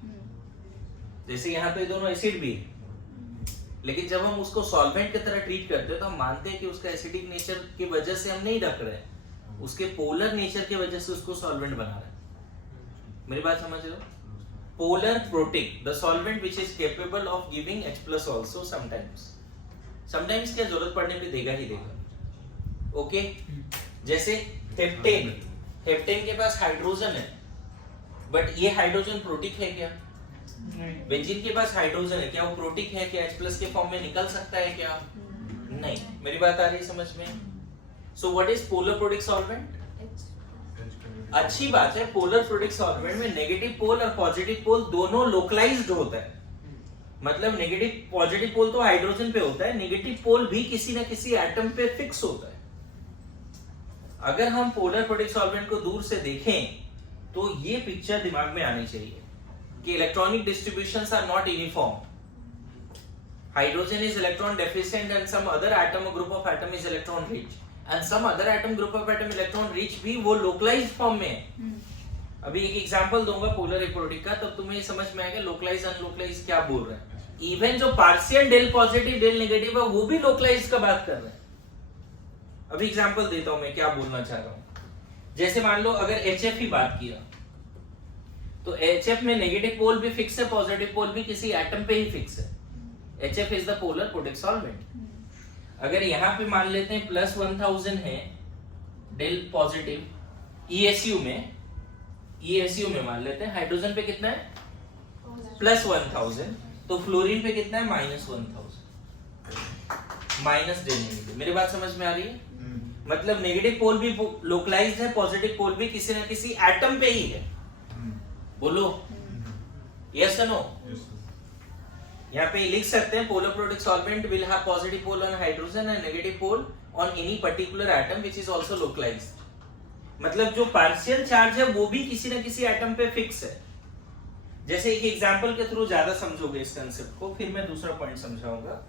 जैसे यहाँ पे दोनों एसिड भी है, लेकिन जब हम उसको सॉल्वेंट की तरह ट्रीट करते हैं तो हम मानते हैं कि उसका एसिडिक नेचर की वजह से हम नहीं रख रहे हैं, उसके पोलर नेचर की वजह से उसको सॉल्वेंट बना रहे हैं. मेरी बात समझ रहे हो? Polar protic, the solvent which is capable of giving H+ also sometimes. Sometimes क्या जरूरत पड़ने पे देगा ही देगा. ओके. जैसे हेप्टेन, हेप्टेन के पास हाइड्रोजन है बट ये हाइड्रोजन प्रोटिक है क्या? बेंजीन के पास हाइड्रोजन है, क्या वो प्रोटिक है? क्या H+ के फॉर्म में निकल सकता है क्या? नहीं. मेरी बात आ रही है समझ में? So what is polar protic solvent? अच्छी बात है, पोलर प्रोटिक सॉल्वेंट में नेगेटिव पोल और पॉजिटिव पोल दोनों लोकलाइज्ड होता है. मतलब नेगेटिव पॉजिटिव पोल तो हाइड्रोजन पे होता है, नेगेटिव पोल भी किसी ना किसी एटम पे फिक्स होता है. अगर हम पोलर प्रोटिक सॉल्वेंट को दूर से देखें तो ये पिक्चर दिमाग में आनी चाहिए कि electronic distributions are not uniform. Hydrogen is electron deficient and some other atom or group of atom is electron rich, and some other atom group of atom electron rich भी वो लोकलाइज्ड फॉर्म में है. अभी एक example दूंगा polar aprotic का, तब तुम्हें समझ में आएगा लोकलाइज अनलोकलाइज क्या बोल रहे हैं. इवन जो partial del positive del negative है वो भी लोकलाइज का बात कर रहे हैं. अभी एग्जांपल देता हूं मैं क्या बोलना चाह रहा हूं. जैसे मान लो अगर HF ही बात किया तो HF में नेगेटिव पोल भी फिक्स है, पॉजिटिव पोल भी किसी एटम पे ही फिक्स है. HF is the polar protic solvent. अगर यहाँ पे मान लेते हैं +1000 है डेल पॉजिटिव ESU में मान लेते हैं, हाइड्रोजन पे कितना है? +1000. तो फ्लोरीन पे कितना है? -1000. Minus del negative. मेरी बात समझ में आ रही है? मतलब नेगेटिव पोल भी लोकलाइज्ड है, पॉजिटिव पोल भी किसी ना किसी एटम पे ही है. बोलो यस और नो? यहाँ पे लिख सकते हैं polar protic solvent will have positive pole on hydrogen and negative pole on any particular atom which is also localised. मतलब जो पार्शियल चार्ज है वो भी किसी ना किसी एटम पे फिक्स है. जैसे एक एग्जांपल के थ्रू ज्यादा समझोगे इस कांसेप्ट को, फिर मैं दूसरा पॉइंट समझाऊंगा.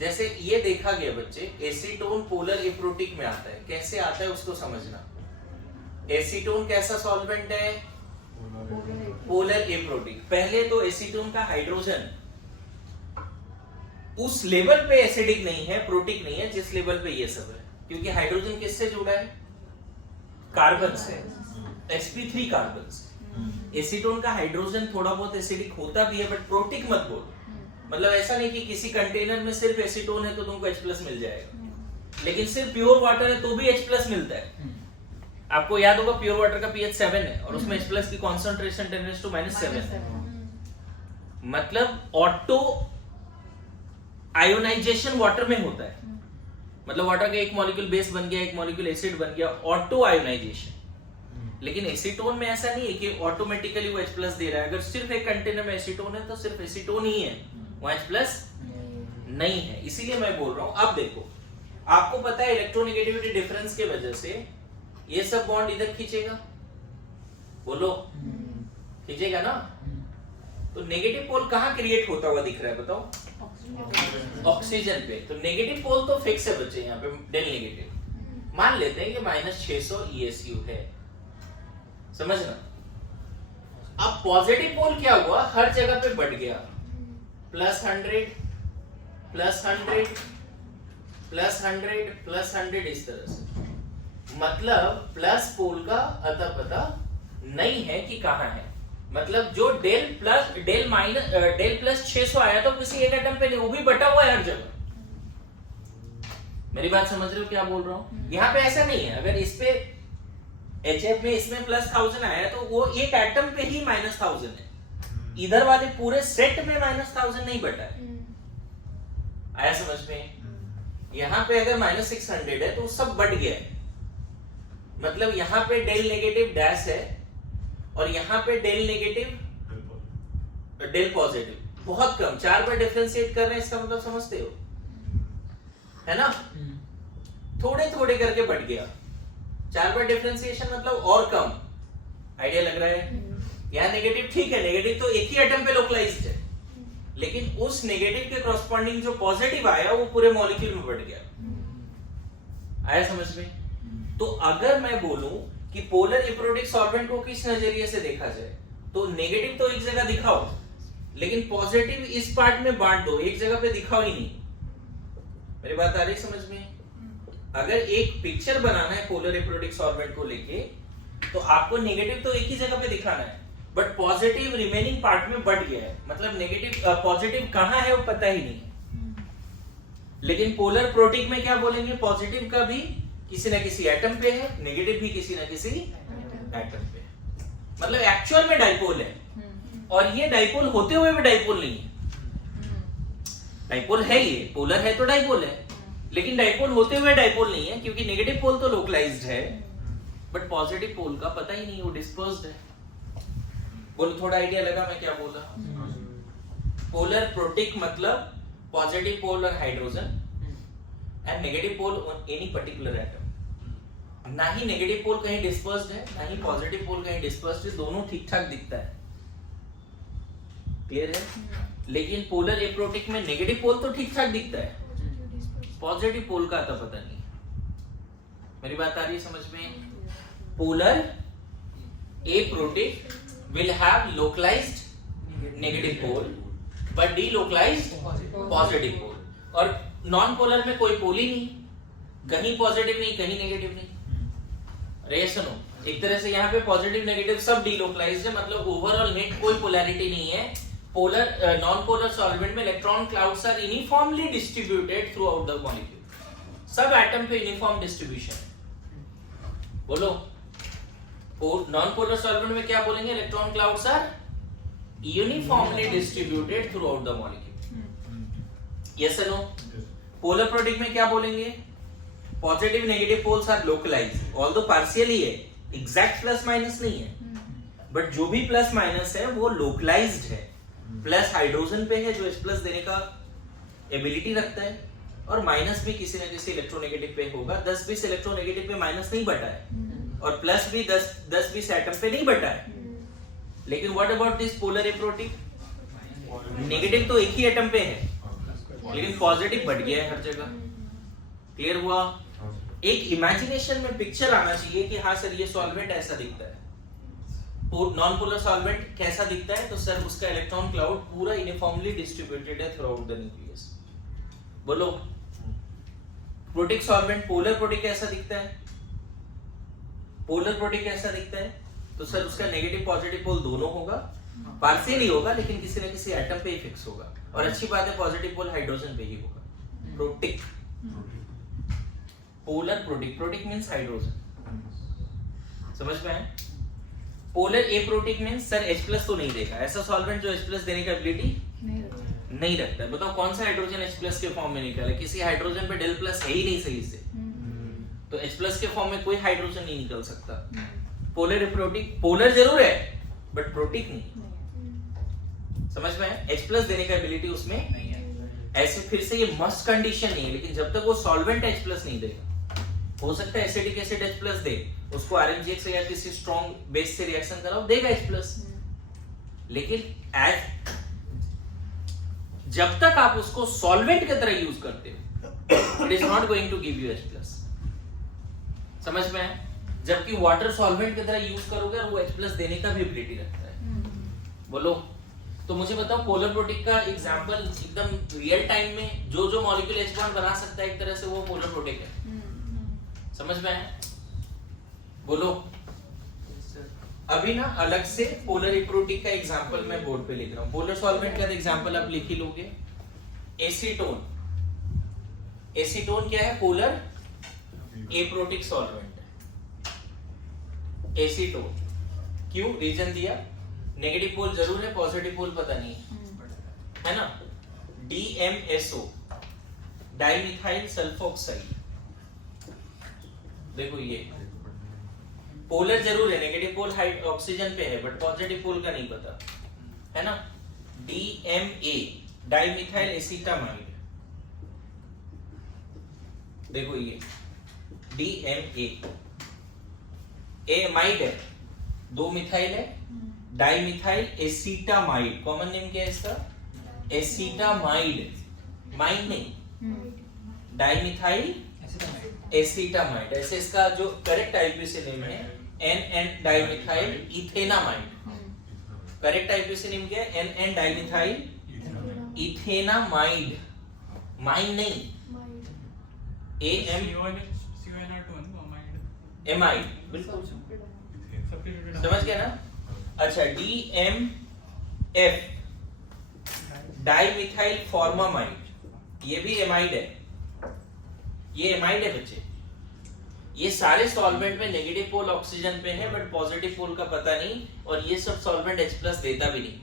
जैसे ये देखा गया बच्चे, एसीटोन पोलर एप्रोटिक में आता है. कैसे आता है उसको समझना. एसीटोन कैसा सॉल्वेंट है? Polar aprotic. पहले तो एसीटोन का हाइड्रोजन उस लेवल पे एसिडिक नहीं है, प्रोटिक नहीं है जिस लेवल पे ये सब है, क्योंकि हाइड्रोजन किससे जुड़ा है? कार्बन से, sp3 कार्बन से. एसीटोन का हाइड्रोजन थोड़ा बहुत एसिडिक होता भी है बट प्रोटिक मत बोलो. मतलब ऐसा नहीं कि किसी कंटेनर में सिर्फ एसीटोन है तो तुमको H+ मिल जाएगा, लेकिन सिर्फ प्योर वाटर है तो भी H+ मिलता है. आपको याद होगा प्योर वाटर का pH 7 है और उसमें H+ की कॉन्सेंट्रेशन 10⁻⁷ है. मतलब ऑटो आयोनाइजेशन वाटर में होता है. मतलब वाटर का एक मॉलिक्यूल बेस बन गया, एक मॉलिक्यूल एसिड बन गया, ऑटो आयोनाइजेशन. लेकिन एसीटोन में ऐसा नहीं है कि ऑटोमेटिकली वो H+ दे रहा है. अगर सिर्फ एक कंटेनर में एसीटोन है तो सिर्फ एसीटोन ही है, वो H+ नहीं है, इसीलिए मैं बोल रहा हूं। अब देखो, आपको पता है इलेक्ट्रोनेगेटिविटी डिफरेंस के वजह से ये सब बॉन्ड इधर खींचेगा, बोलो खींचेगा ना। तो नेगेटिव पोल कहां क्रिएट होता हुआ दिख रहा है बताओ? ऑक्सीजन पे। तो नेगेटिव पोल तो फिक्स है बच्चे, यहाँ पे डेल नेगेटिव मान लेते हैं कि -600 ESU है, समझना। अब पॉजिटिव पोल क्या हुआ, हर जगह पे बढ़ गया, +100 +100 +100 +100 इस तरह से। मतलब प्लस पोल का अता पता नहीं है कि कहां है। मतलब जो डेल प्लस 600 आया तो किसी एक एटम पे नहीं, वो भी बटा हुआ है हर जगह। मेरी बात समझ रहे हो क्या बोल रहा हूं? यहाँ पे ऐसा नहीं है, अगर इस पे HF में इसमें +1000 आया तो वो एक एटम पे ही -1000 है, इधर वाले पूरे सेट में -1000 नहीं बटा है। आया समझ में? यहाँ पे अगर -600 है तो सब बढ़ गया है। मतलब यहाँ पे डेल नेगेटिव डैश है और यहाँ पे डेल नेगेटिव डेल पॉजिटिव बहुत कम, 4 बार डिफरेंशिएट कर रहे हैं, इसका मतलब समझते हो, है ना? थोड़े थोड़े करके बढ़ गया, 4 बार डिफरेंशिएशन मतलब और कम। आइडिया लग रहा है? यहाँ नेगेटिव ठीक है, नेगेटिव तो एक ही एटम पे लोकलाइज्ड है, लेकिन उस नेगेटिव के कॉरस्पॉन्डिंग जो पॉजिटिव आया वो पूरे मॉलिक्यूल में बढ़ गया। आया समझ में? तो अगर मैं बोलूं कि पोलर एप्रोडिक सॉल्वेंट को किस नजरिए से देखा जाए, तो नेगेटिव तो एक जगह दिखाओ, लेकिन पॉजिटिव इस पार्ट में बांट दो, एक जगह पे दिखाओ ही नहीं। मेरी बात आ रही समझ में? अगर एक पिक्चर बनाना है पोलर एप्रोडिक सॉल्वेंट को लेके, तो आपको नेगेटिव तो एक ही जगह पे दिखाना है, बट पॉजिटिव रिमेनिंग पार्ट में बढ़ गया है। मतलब नेगेटिव पॉजिटिव कहां है वो पता ही नहीं है। लेकिन पोलर प्रोटिक में क्या बोलेंगे, पॉजिटिव का भी किसी ना किसी एटम पे है, नेगेटिव भी किसी ना किसी एटम पे है। मतलब एक्चुअल में डाइपोल है, और ये डाइपोल होते हुए भी डाइपोल नहीं है। डाइपोल है, ये पोलर है तो डाइपोल है, लेकिन डाइपोल होते हुए डाइपोल नहीं है, क्योंकि नेगेटिव पोल तो लोकलाइज्ड है, बट पॉजिटिव पोल का पता ही नहीं, वो डिस्पर्स्ड है। बोलो, थोड़ा आइडिया लगा मैं क्या बोला? पोलर प्रोटिक मतलब पॉजिटिव पोल और hydrogen, and negative pole on any particular atom. ना ही नेगेटिव पोल कहीं डिस्पर्स्ड है, ना ही पॉजिटिव पोल कहीं डिस्पर्स्ड है, दोनों ठीक ठाक दिखता है। क्लियर है? लेकिन पोलर एप्रोटिक में नेगेटिव पोल तो ठीक ठाक दिखता है, पॉजिटिव पोल का तो पता नहीं। मेरी बात आ रही है समझ में? Polar aprotic will have localized negative pole but delocalized positive pole, और नॉन पोलर में कोई पोल ही नहीं, कहीं पॉजिटिव नहीं कहीं नेगेटिव नहीं। अरे सुनो, एक तरह से यहाँ पे पॉजिटिव नेगेटिव सब डीलोकलाइज्ड है, मतलब ओवरऑल नेट कोई पोलैरिटी नहीं है। पोलर नॉन पोलर सॉल्वेंट में electron clouds are uniformly distributed throughout the molecule, सब एटम पे यूनिफॉर्म डिस्ट्रीब्यूशन है। बोलो, नॉन पोलर सॉल्वेंट में क्या बोलेंगे, electron clouds are uniformly distributed throughout the molecule. Yes और नो? पोलर प्रोटिक में क्या बोलेंगे, positive negative poles are localised, although partially है, एग्जैक्ट प्लस माइनस नहीं है, बट जो भी प्लस माइनस है वो लोकलाइज्ड है। प्लस हाइड्रोजन पे है जो H+ देने का एबिलिटी रखता है, और माइनस भी किसी न किसी इलेक्ट्रोनेगेटिव पे होगा। 10-20 इलेक्ट्रोनेगेटिव पे माइनस नहीं बटा है, और प्लस भी 10-20 एटम पे नहीं बटा है। लेकिन what about this polar aprotic, negative तो एक ही एटम पे है, लेकिन पॉजिटिव बढ़ गया है हर जगह। क्लियर हुआ? एक इमेजिनेशन में पिक्चर आना चाहिए कि हाँ सर ये सॉल्वेंट ऐसा दिखता है, नॉन पोलर सॉल्वेंट कैसा दिखता है, तो सर उसका इलेक्ट्रॉन क्लाउड पूरा यूनिफॉर्मली डिस्ट्रीब्यूटेड है थ्रू आउट द न्यूक्लियस। बोलो, प्रोटिक सॉल्वेंट पोलर प्रोटिक कैसा दिखता है, पोलर प्रोटिक कैसा दिखता है, तो सर उसका नेगेटिव पॉजिटिव पोल दोनों होगा, पार्शियली होगा, लेकिन किसी न किसी एटम पे ही फिक्स होगा। और अच्छी बात है पॉजिटिव पोल हाइड्रोजन पे ही होगा। Protic, polar protic, protic means hydrogen, समझ में आया? Polar aprotic means sir H+ तो नहीं देगा, ऐसा सॉल्वेंट जो H+ देने का एबिलिटी नहीं रखता है। बताओ कौन सा हाइड्रोजन H+ के फॉर्म में निकला है? किसी हाइड्रोजन पे डेल प्लस है ही नहीं सही से, तो H+ के फॉर्म में कोई हाइड्रोजन नहीं निकल सकता। पोलर एप्रोटिक, पोलर जरूर है बट प्रोटिक नहीं, समझ में है? H+ देने का एबिलिटी उसमें ऐसे फिर से ये मस्ट कंडीशन नहीं है, लेकिन जब तक वो सॉल्वेंट H प्लस नहीं देगा, हो सकता है एसिडिक एसिड H प्लस दे, उसको RMGX या किसी स्ट्रॉन्ग बेस से रिएक्शन कराओ, देगा H प्लस। लेकिन जब तक आप उसको सॉल्वेंट की तरह यूज करते हो, it is not going to give you H plus. समझ में है? जबकि वाटर सॉल्वेंट की तरह यूज करोगे और वो H प्लस देने का भी एबिलिटी रखता है। बोलो, तो मुझे बताओ पोलर प्रोटीक का एग्जांपल एकदम रियल टाइम में जो जो मॉलिक्यूल H बॉन्ड बना सकता है एक तरह से, वो पोलर प्रोटीक है। समझ में है? बोलो। अभी ना अलग से पोलर एप्रोटिक का एग्जांपल मैं बोर्ड पे लिख रहा हूं। पोलर सॉल्वेंट का एग्जांपल आप लिख ही लोगे। एसीटोन, एसीटोन क्या है? Polar aprotic solvent. एसीटोन क्यों? रीजन दिया, नेगेटिव पोल जरूर है, पॉजिटिव पोल पता नहीं है ना। DMSO, dimethyl sulphoxide. देखो ये पोलर जरूर है, नेगेटिव पोल हाइट ऑक्सीजन पे है, बट पॉजिटिव पोल का नहीं पता है ना। DMA, dimethyl acetamide. देखो ये DMA, एमाइड है, 2 मिथाइल है, डाइमिथाइल एसीटामाइड। कॉमन नेम क्या है इसका? एसीटामाइड, माइड नहीं, डाइमिथाइल एसीटामाइड। ऐसे इसका जो करेक्ट आईपीसी नेम है NN dimethyl ethanamide. Correct IPC name क्या है? NN डाइमिथाइल इथेनामाइड, माइड नहीं, एमाइड। बिल्कुल समझ गया ना। अच्छा, DMF, डाइमिथाइल फॉर्मामाइड, ये भी एमाइड है, ये एमाइड है बच्चे। ये सारे सॉल्वेंट में नेगेटिव पोल ऑक्सीजन पे है, बट पॉजिटिव पोल का पता नहीं, और ये सब सॉल्वेंट H प्लस देता भी नहीं,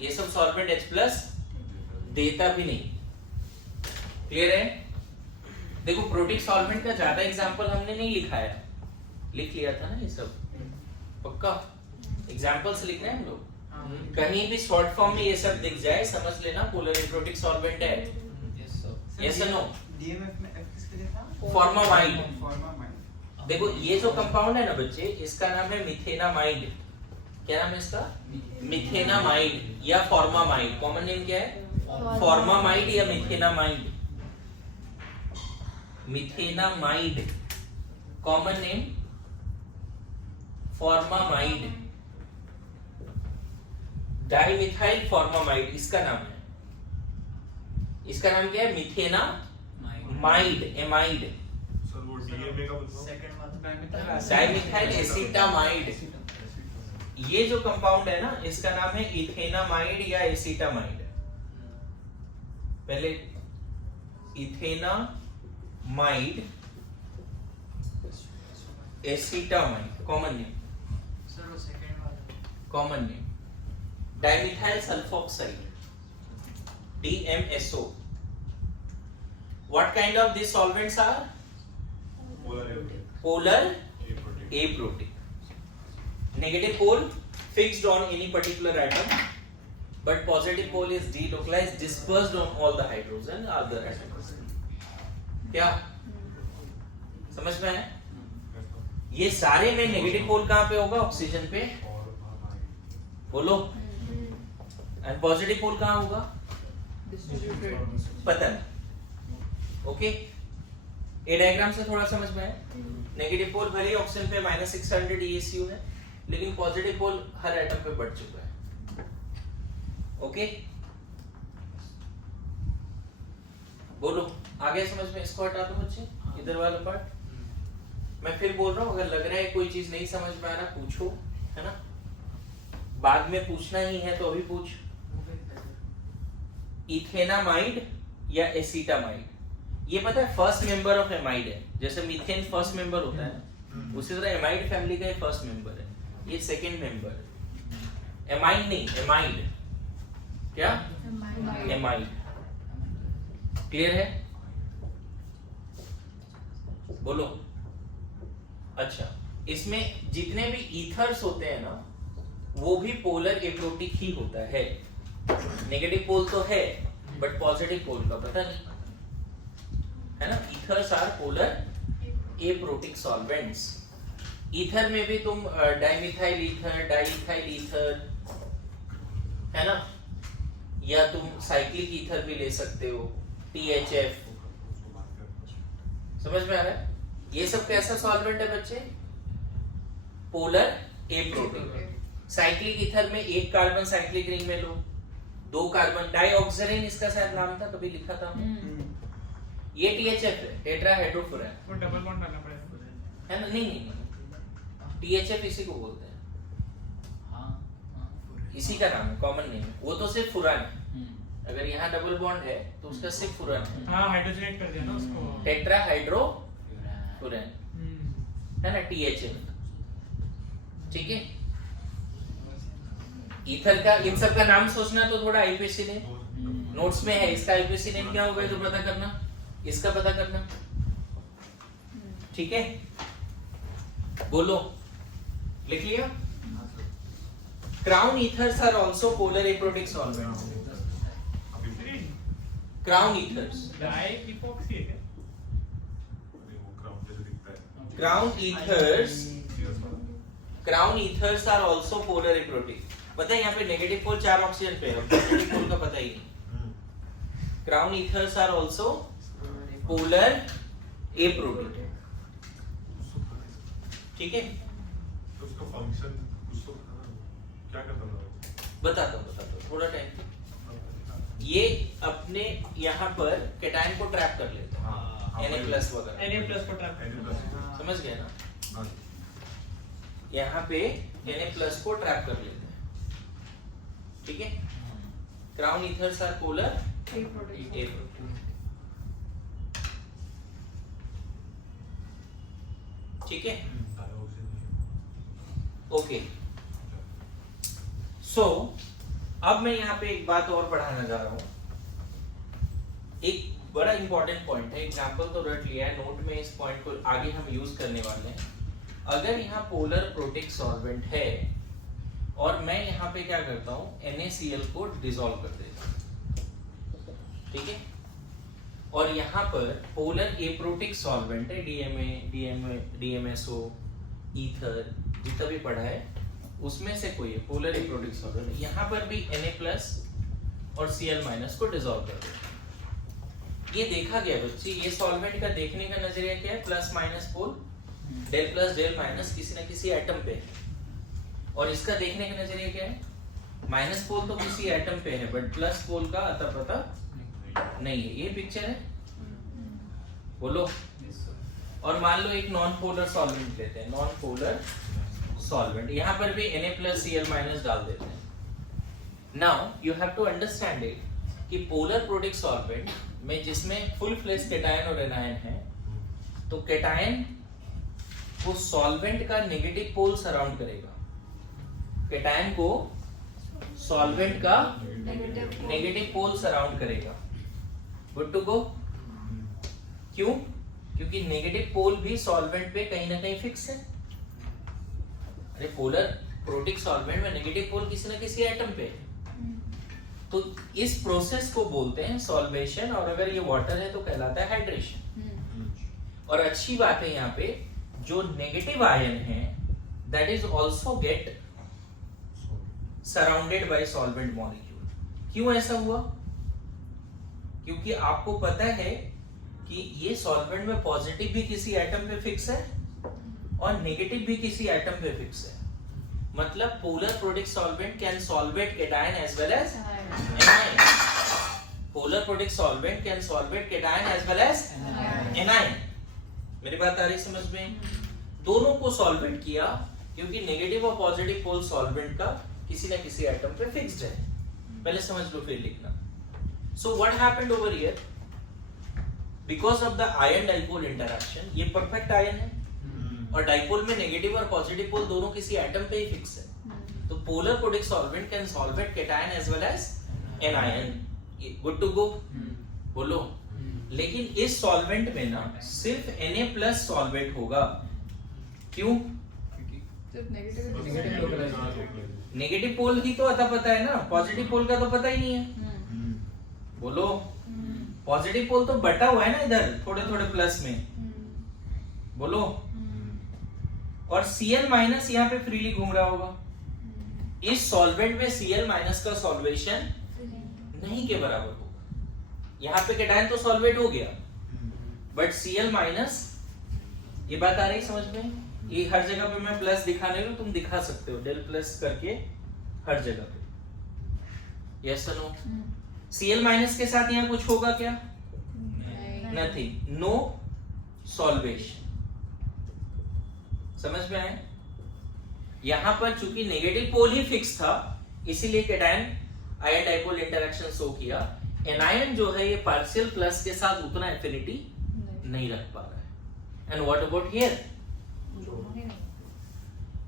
ये सब सॉल्वेंट H प्लस देता भी नहीं। क्लियर है? देखो प्रोटिक सॉल्वेंट का ज्यादा एग्जांपल हमने नहीं लिखा है, लिख लिया था ना ये सब, पक्का एग्जांपल्स लिखना है हम लोग। कहीं भी शॉर्ट फॉर्म में ये सब दिख जाए, समझ लेना पोलर एप्रोटिक सॉल्वेंट है। यस और नो? DMF में F किसके लिए था? फॉर्मामाइड। फॉर्मामाइड। देखो ये जो कंपाउंड है ना बच्चे, इसका नाम है मिथेनामाइड। क्या नाम है इसका? मिथेनामाइड या फॉर्मामाइड। कॉमन नेम क्या है? फॉर्मामाइड या methanamide. Methanamide common name formamide, dimethyl formamide इसका नाम है। इसका नाम क्या है? Methanamide, amide. सर वो DMA का बताओ। सेकंड वाला डाइमिथाइल एसीटामाइड। ये जो कंपाउंड है ना, इसका नाम है इथेनामाइड या एसीटामाइड। पहले इथेनामाइड, एसीटामाइड, कॉमन नेम, सर वो सेकंड वाला common name dimethyl sulphoxide, DMSO. What kind of these solvents are? Polar aprotic. Negative pole fixed on any particular atom, but positive pole is delocalized, dispersed on all the hydrogen other atoms. क्या समझ में है? ये सारे में negative पोल कहां पे होगा? ऑक्सीजन पे। बोलो। एंड पॉजिटिव पोल कहां होगा? पता नहीं। ओके, ये डायग्राम से थोड़ा समझ में है। नेगेटिव पोल भले ही ऑक्सीजन पे -600 ESU है, लेकिन पॉजिटिव पोल हर एटम पे बढ़ चुका है। ओके, बोलो आगे समझ में। इसको हटा दो बच्चे, इधर वाला पार्ट। मैं फिर बोल रहा हूँ, अगर लग रहा है कोई चीज नहीं समझ में आ रहा पूछो, है ना। बाद में पूछना ही है तो अभी पूछ। इथेनामाइड या एसीटामाइड, ये पता है फर्स्ट मेंबर ऑफ एमाइड है। जैसे मीथेन फर्स्ट मेंबर होता है, उसी तरह एमाइड फैमिली का फर्स्ट मेंबर है, ये सेकंड मेंबर है। एमाइड नहीं, एमाइड। क्या? एमाइड। क्लियर है? बोलो। अच्छा, इसमें जितने भी ईथर्स होते हैं ना, वो भी पोलर एप्रोटिक ही होता है। नेगेटिव पोल तो है, बट पॉजिटिव पोल का पता नहीं, है ना। Ethers are polar aprotic solvents. Ether में भी तुम डाइमिथाइल ईथर, डाइइथाइल ईथर, है ना, या तुम साइक्लिक ईथर भी ले सकते हो, THF। समझ में आ रहा है? ये सब कैसा सॉल्वेंट है बच्चे? Polar aprotic. साइक्लिक ईथर में एक कार्बन साइक्लिक रिंग में लो, 2 कार्बन, डाइऑक्सिरेन इसका शायद नाम था, कभी लिखा था। ये THF है, टेट्राहाइड्रोफुरान, वो डबल बॉन्ड डालना पड़ेगा। है ना। नहीं, THF इसी को बोलते हैं, इसी का नाम है, कॉमन नेम है। वो तो सिर्फ फुरान है, अगर यहाँ डबल बॉन्ड है तो उसका सिर्फ फुरान है, हाँ हाइड्रोजनेट कर दिया ना उसको। टेट्राहाइड्रोफुरान, है ना, THF। ठीक है। ईथर का इन सब का नाम सोचना तो थोड़ा IUPAC ने नोट्स में है, इसका IUPAC नेम क्या होगा जो पता करना, इसका पता करना। ठीक है, बोलो, लिख लिया। Crown ethers are also polar aprotic solvents. Crown ethers, di epoxy है क्या? Crown ethers are also polar aprotic. पता है यहाँ पे नेगेटिव पोल 4 ऑक्सीजन पे है, पॉजिटिव पोल का पता ही नहीं। Crown ethers are also polar aprotic. ठीक है, तो उसका फंक्शन कुछ तो क्या करता था? बताता हूँ थोड़ा टाइम। ये अपने यहाँ पर कैटायन को ट्रैप कर लेते हैं, Na+ वगैरह, Na+ को ट्रैप समझ गए ना। यहाँ पे Na+ को ट्रैप कर लेते हैं। ठीक है, crown ethers are polar aprotic. ठीक है, ओके। सो अब मैं यहाँ पे एक बात और पढ़ाना जा रहा हूँ। एक बड़ा इंपॉर्टेंट पॉइंट है, एग्जांपल तो रट लिया है, नोट में इस पॉइंट को आगे हम यूज करने वाले हैं। अगर यहाँ पोलर प्रोटिक सॉल्वेंट है और मैं यहाँ पे क्या करता हूँ, NaCl को डिसॉल्व कर देता हूँ। ठीक है, और यहाँ पर पोलर एप्रोटिक सॉल्वेंट है, DMSO, ईथर, जितना भी पढ़ा है उसमें से कोई है पोलर एप्रोटिक सॉल्वेंट। यहाँ पर भी Na+ और Cl- को डिसॉल्व कर देते हैं। ये देखा गया बच्चे, ये सॉल्वेंट का देखने का नजरिया क्या है, प्लस माइनस पोल, डेल प्लस डेल माइनस किसी ना किसी एटम पे है। और इसका देखने का नजरिया क्या है, माइनस पोल तो किसी एटम पे है बट प्लस पोल का अता पता नहीं है। ये पिक्चर है, बोलो। और मान लो एक नॉन पोलर सॉल्वेंट लेते हैं, नॉन पोलर सॉल्वेंट, यहाँ पर भी Na+ Cl- डाल देते हैं। Now you have to understand it कि पोलर प्रोटिक सॉल्वेंट में जिसमें फुल फ्लेश कैटायन और एनायन है, तो कैटायन को सॉल्वेंट का नेगेटिव पोल सराउंड करेगा, कैटायन को सॉल्वेंट का नेगेटिव पोल सराउंड करेगा। Good to go. क्यों? क्योंकि नेगेटिव पोल भी सॉल्वेंट पे कहीं ना कहीं फिक्स है। अरे पोलर प्रोटिक सॉल्वेंट में नेगेटिव पोल किसी ना किसी एटम पे है। तो इस प्रोसेस को बोलते हैं सॉल्वेशन, और अगर ये वाटर है तो कहलाता है हाइड्रेशन। और अच्छी बात है यहाँ पे, जो नेगेटिव आयन है that is also get surrounded by solvent molecule. क्यों ऐसा हुआ? क्योंकि आपको पता है कि ये सॉल्वेंट में पॉजिटिव भी किसी एटम पे फिक्स है और नेगेटिव भी किसी एटम पे फिक्स है। मतलब polar protic solvent can solvate cation as well as anion. Polar protic solvent can solvate cation as well as anion. मेरी बात आ रही समझ में? दोनों को सॉल्वेट किया क्योंकि नेगेटिव और पॉजिटिव पोल सॉल्वेंट का किसी ना किसी एटम पे फिक्स्ड है। पहले समझ लो फिर लिखना। So what happened over here, because of the ion dipole interaction, ये परफेक्ट आयन है और डाइपोल में नेगेटिव और पॉजिटिव पोल दोनों किसी एटम पे ही फिक्स है। तो polar protic solvent can solvate cation as well as anion. Good to go, बोलो। लेकिन इस सॉल्वेंट में ना सिर्फ Na+ सॉल्वेट होगा। क्यों? नेगेटिव पोल ही तो अता पता है ना, पॉजिटिव पोल का तो पता ही नहीं है। बोलो, पॉजिटिव पोल तो बटा हुआ है ना इधर थोड़े थोड़े प्लस में, बोलो। और Cl माइनस यहाँ पे फ्रीली घूम रहा होगा। इस सॉल्वेंट में Cl माइनस का सॉल्वेशन नहीं के बराबर होगा। यहाँ पे कैटायन तो सॉल्वेट हो गया, बट Cl माइनस, ये बात आ रही समझ में? ये हर जगह पे मैं प्लस दिखाने को, तुम दिखा सकते हो डेल प्लस करके हर जगह पे। यस और नो? Cl माइनस के साथ यहाँ कुछ होगा क्या? Nothing, no solvation. समझ में आए? यहां पर चूंकि नेगेटिव पोल ही फिक्स था, इसीलिए cation ion dipole interaction show किया। एनायन जो है ये पार्शियल प्लस के साथ उतना एफिनिटी नहीं रख पा रहा है। And what about here?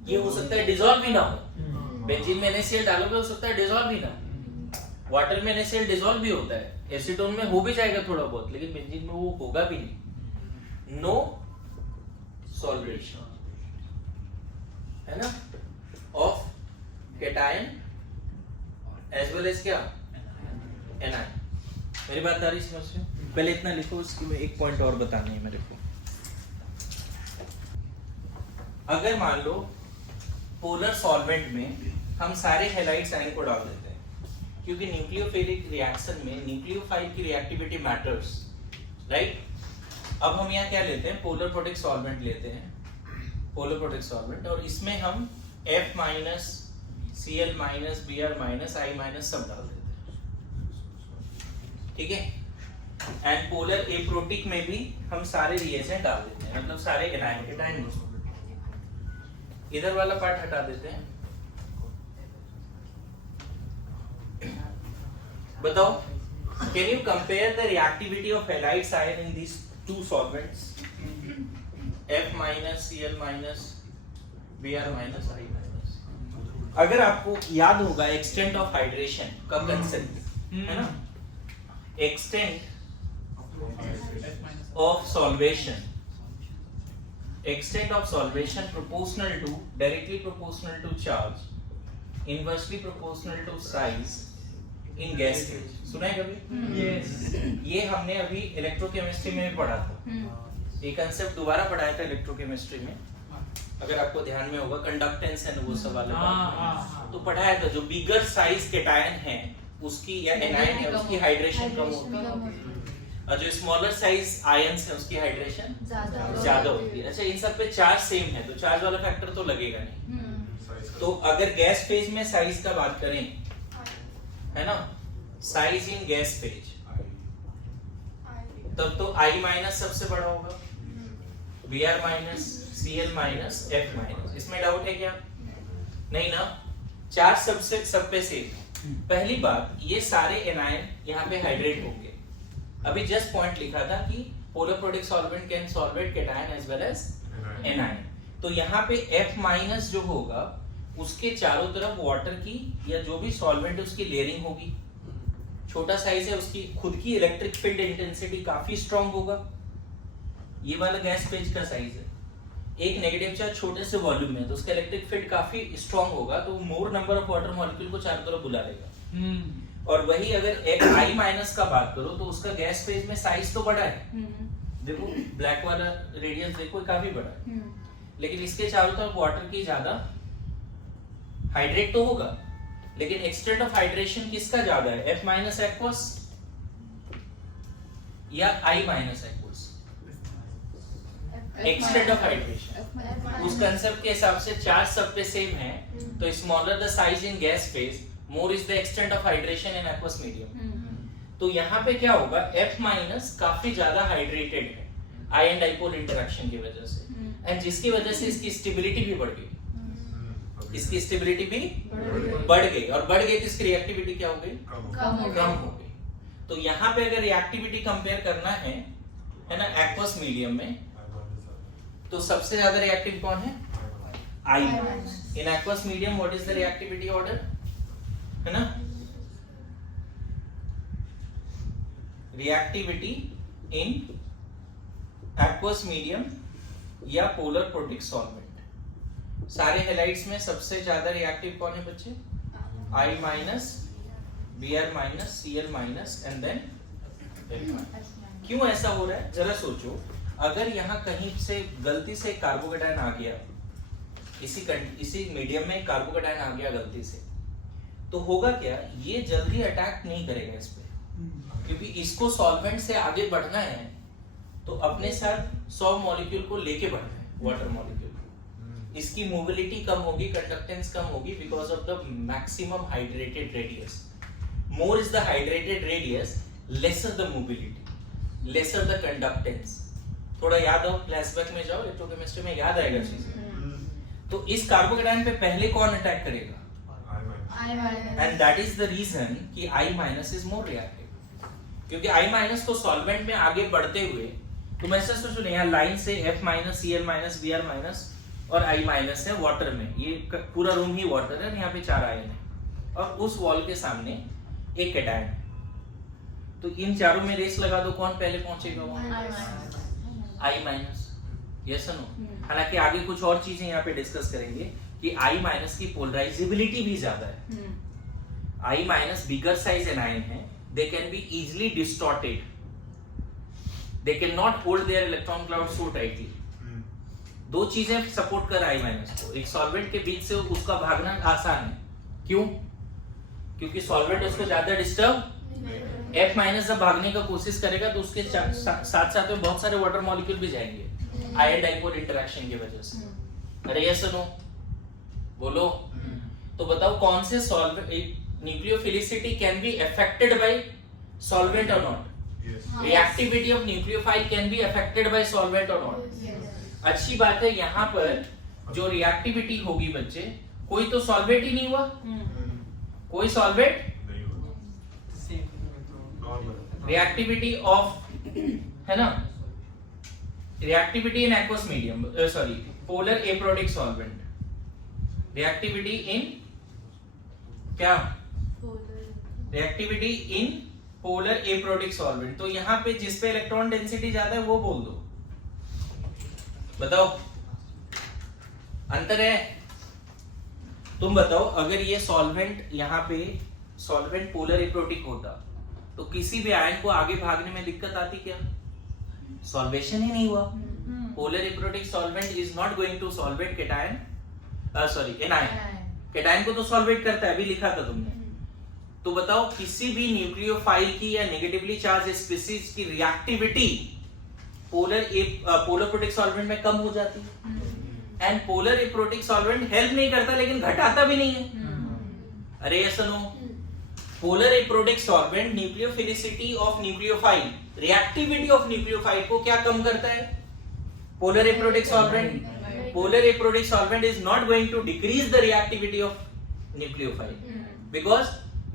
ये हो सकता है डिसॉल्व भी ना हो। बेंजीन में NaCl डालोगे, हो सकता है डिसॉल्व भी ना हो। वाटर में NaCl डिसॉल्व भी होता है, एसीटोन में हो भी जाएगा थोड़ा बहुत, लेकिन बेंजीन में वो होगा भी नहीं। नो सॉल्वेशन, है ना, of cation as well as क्या? एनायन। मेरी बात आ रही समझ में? पहले इतना लिखो, उसकी में एक पॉइंट और बताना है मेरे को। अगर मान लो पोलर सॉल्वेंट में हम सारे हैलाइड्स आयन को डाल देते हैं, क्योंकि न्यूक्लियोफिलिक रिएक्शन में न्यूक्लियोफाइल की रिएक्टिविटी मैटर्स, राइट? अब हम यहाँ क्या लेते हैं? पोलर प्रोटिक सॉल्वेंट लेते हैं, पोलर प्रोटिक सॉल्वेंट, और इसमें हम F minus, Cl minus, Br minus, I minus सब डाल देते हैं, ठीक है? एंड पोलर एप्रोटिक में भी हम सारे रिएजेंट डाल देते हैं, मतलब सारे एनायन के टाइम। इधर वाला पार्ट हटा देते हैं। बताओ, can you compare the reactivity of halides ion in these two solvents? F minus, Cl minus, Br minus, I minus. अगर आपको याद होगा एक्सटेंट ऑफ हाइड्रेशन का कंसेप्ट, है ना? Extent of solvation, extent of solvation proportional to, directly proportional to charge, inversely proportional to size in gas stage। सुना है कभी? Yes. ये हमने अभी इलेक्ट्रोकेमिस्ट्री में भी पढ़ा था। ये कंसेप्ट दोबारा पढ़ाया था इलेक्ट्रोकेमिस्ट्री में, अगर आपको ध्यान में होगा, कंडक्टेंस एंड वो सब वाला तो पढ़ाया था। जो बिगर साइज कैटायन है उसकी या एनायन है उसकी हाइड्रेशन कम होती है, और जो स्मॉलर साइज आयंस है उसकी हाइड्रेशन ज्यादा होती है। अच्छा, इन सब पे चार्ज सेम है तो चार्ज वाला फैक्टर तो लगेगा नहीं। तो अगर गैस फेज में साइज का बात करें, है ना, साइज इन गैस फेज, तब तो I माइनस सबसे बड़ा होगा, Br minus, Cl minus, F minus. इसमें डाउट है क्या? नहीं ना, चार्ज सबसे सब पे सेम। पहली बात, ये सारे एनायन यहाँ पे हाइड्रेट होंगे। अभी जस्ट पॉइंट लिखा था कि polar protic solvent can solvate cation as well as anion. तो यहाँ पे F माइनस जो होगा उसके चारों तरफ वाटर की या जो भी सॉल्वेंट है उसकी लेयरिंग होगी। छोटा साइज है, उसकी खुद की इलेक्ट्रिक फील्ड इंटेंसिटी काफी स्ट्रांग होगा। ये वाला गैस फेज का साइज है, एक नेगेटिव चार्ज छोटे से वॉल्यूम में, तो उसका इलेक्ट्रिक फील्ड काफी स्ट्रांग होगा, तो मोर नंबर ऑफ वाटर मॉलिक्यूल को चारों तरफ बुला लेगा। और वही अगर एक I माइनस का बात करो तो उसका गैस फेज में साइज तो बड़ा है, देखो ब्लैक वाला रेडियस देखो काफी बड़ा है, लेकिन इसके चारों तरफ वाटर की ज्यादा हाइड्रेट तो होगा, लेकिन एक्सटेंट ऑफ हाइड्रेशन किसका ज्यादा है? F माइनस एक्वस या I minus aqueous? Extent of hydration. उस कंसेप्ट के हिसाब से चार्ज सब पे सेम है, तो smaller the size in gas phase, more is the extent of hydration in aqueous medium। तो यहाँ पे क्या होगा? F माइनस काफी ज्यादा हाइड्रेटेड है आयन डाइपोल इंटरेक्शन की वजह से, एंड जिसकी वजह से इसकी स्टेबिलिटी भी बढ़ गई, इसकी स्टेबिलिटी भी बढ़ गई, और बढ़ गई तो इसकी रिएक्टिविटी क्या हो गई? कम हो गई। तो यहाँ पे अगर रिएक्टिविटी कंपेयर करना है ना, एक्वस मीडियम में, तो सबसे ज्यादा रिएक्टिव कौन है? I। In aqueous medium what is the reactivity order, है ना? रिएक्टिविटी इन एक्वस मीडियम या पोलर प्रोटिक सॉल्वेंट, सारे हैलाइड्स में सबसे ज्यादा रिएक्टिव कौन है बच्चे? I minus, Br minus, Cl minus and then क्यों ऐसा हो रहा है जरा सोचो। अगर यहाँ कहीं से गलती से कार्बोकेटायन आ गया, इसी मीडियम में कार्बोकेटायन आ गया गलती से, तो होगा क्या, ये जल्दी अटैक नहीं करेगा इस पे, क्योंकि इसको सॉल्वेंट से आगे बढ़ना है तो अपने साथ 100 मॉलिक्यूल को लेके बढ़ना है, वाटर मॉलिक्यूल। इसकी मोबिलिटी कम होगी, कंडक्टेंस कम होगी because of the maximum hydrated radius. More is the hydrated radius, lesser the mobility, lesser the conductance. थोड़ा याद हो, फ्लैशबैक में जाओ, इलेक्ट्रोकेमिस्ट्री में याद आएगा चीजें। तो इस कार्बोकेटायन पे पहले कौन अटैक करेगा? And that is the reason कि I- इज मोर रिएक्टिव, क्योंकि I- तो सॉल्वेंट में आगे बढ़ते हुए, तुम ऐसा सोचो ना, यहाँ लाइन से F-, Cl-, Br- और I- है वाटर में, ये पूरा रूम ही वाटर है, यहाँ पे 4 आयन है, और उस वॉल के सामने एक कैटायन है। तो इन चारों में रेस लगा दो, कौन पहले पहुंचेगा? I-। Yes no? हालांकि आगे कुछ और चीजें यहाँ पे डिस्कस करेंगे कि I- की पोलराइजेबिलिटी भी ज्यादा है। I- बिगर साइज एनायन है, they can be easily distorted, they cannot hold their electron cloud so tightly। दो चीजें सपोर्ट कर I- को, एक सॉल्वेंट के बीच से उसका भागना आसान है। क्यों? क्योंकि सॉल्वेंट उसको ज्यादा डिस्टर्ब, F- जब भागने का कोशिश करेगा तो उसके साथ साथ में बहुत सारे वाटर मॉलिक्यूल भी जाएंगे आयन डाइपोल इंटरेक्शन की वजह से। अरे यस नो? बोलो। तो बताओ कौन से solvent, nucleophilicity can be affected by solvent or not? Yes. Reactivity of nucleophile can be affected by solvent or not? अच्छी बात है, यहाँ पर जो रिएक्टिविटी होगी बच्चे, कोई तो सॉल्वेंट ही नहीं हुआ, कोई सॉल्वेंट, नहीं होगा। Normal। रिएक्टिविटी ऑफ, है ना, reactivity in aqueous medium, sorry, polar aprotic solvent, reactivity in क्या, reactivity in polar aprotic solvent. तो यहाँ पे जिस पे इलेक्ट्रॉन डेंसिटी ज्यादा है वो बोल दो, बताओ अंतर है? तुम बताओ, अगर ये सॉल्वेंट यहाँ पे सॉल्वेंट पोलर एप्रोडिक होता तो किसी भी आयन को आगे भागने में दिक्कत आती क्या? सॉल्वेशन ही नहीं हुआ। Polar aprotic solvent is not going to solvate cation, sorry anion. Cation को तो सॉल्वेट करता है, अभी लिखा था तुमने। तो बताओ किसी भी न्यूक्लियोफाइल की या नेगेटिवली चार्ज स्पीशीज की रिएक्टिविटी पोलर प्रोटिक सॉल्वेंट में कम हो जाती है, and polar aprotic solvent help नहीं करता लेकिन घटाता भी नहीं है। अरे ये सुनो, polar aprotic solvent nucleophilicity of nucleophile, reactivity of nucleophile को क्या कम करता है? Polar aprotic solvent is not going to decrease the reactivity of nucleophile, because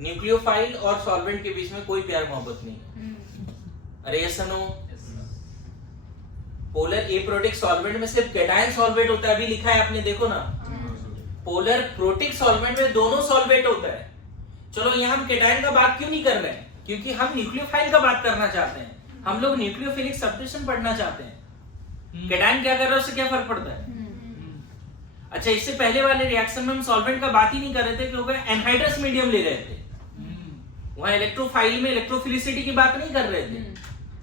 nucleophile और सॉल्वेंट के बीच में कोई प्यार मोहब्बत नहीं। अरे ये सुनो, पोलर एप्रोटिक सॉल्वेंट में सिर्फ कैटायन सॉल्वेट होता है, अभी लिखा है आपने देखो ना। पोलर प्रोटिक सॉल्वेंट में दोनों सॉल्वेट होता है। चलो यहाँ हम कैटायन का बात क्यों नहीं कर रहे हैं? क्योंकि हम न्यूक्लियोफाइल का बात करना चाहते हैं, हम लोग न्यूक्लियोफिलिक सब्स्टिट्यूशन पढ़ना चाहते हैं। कैटायन क्या कर रहा है उससे क्या फर्क पड़ता है? अच्छा, इससे पहले वाले रिएक्शन में हम सॉल्वेंट का बात ही नहीं कर रहे थे क्योंकि एनहाइड्रस मीडियम ले रहे थे। वहां इलेक्ट्रोफाइल में इलेक्ट्रोफिलिसिटी की बात नहीं कर रहे थे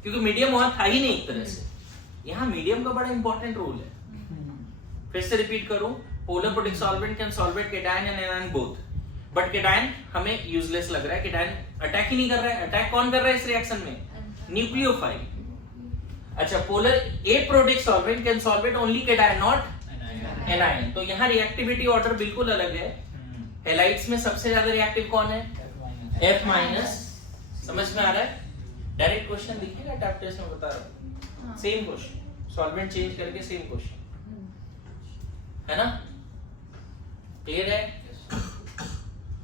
क्योंकि मीडियम वहां था ही नहीं एक तरह से। यहाँ मीडियम का बड़ा इंपॉर्टेंट रोल है। फिर से रिपीट करूं, polar protic solvent can solvate cation and anion both, but cation हमें यूजलेस लग रहा है। कैटायन अटैक ही नहीं कर रहा है। अटैक कौन कर रहा है इस रिएक्शन में? न्यूक्लियोफाइल। अच्छा, polar aprotic solvent can solvate only cation not anion. तो यहाँ रिएक्टिविटी ऑर्डर बिल्कुल अलग है। हैलाइड्स में सबसे ज्यादा रिएक्टिव कौन है? F-। समझ में आ रहा है? डायरेक्ट क्वेश्चन दिखेगा टैप टेस्ट में, बता रहा हूं। सेम क्वेश्चन, सॉल्वेंट चेंज करके सेम क्वेश्चन, है ना? क्लियर है?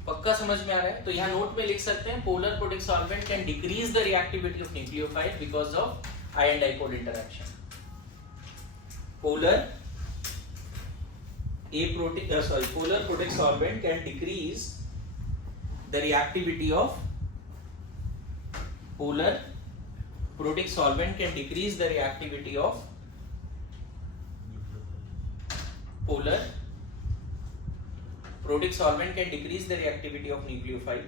पक्का समझ में आ रहा है? तो यहाँ नोट में लिख सकते हैं, polar protic solvent can decrease the reactivity of nucleophile because of ion dipole interaction. Polar protic solvent can decrease the reactivity of polar protic solvent can decrease the reactivity of polar protic solvent can decrease the reactivity of nucleophile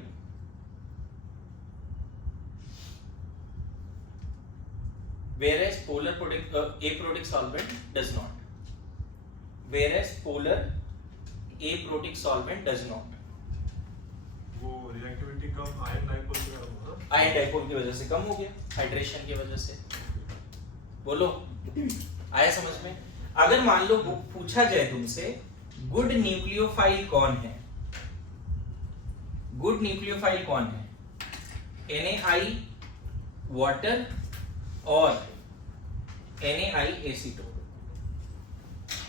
whereas polar aprotic solvent does not. Whereas polar aprotic solvent does not. वो reactivity कम ion dipole के कारण हुआ ना? Ion dipole की वजह से कम हो गया, हाइड्रेशन की वजह से। बोलो, आया समझ में? अगर मान लो पूछा जाए तुमसे गुड न्यूक्लियोफाइल कौन है, गुड न्यूक्लियोफाइल कौन है, NaI वाटर और NaI एसीटोन।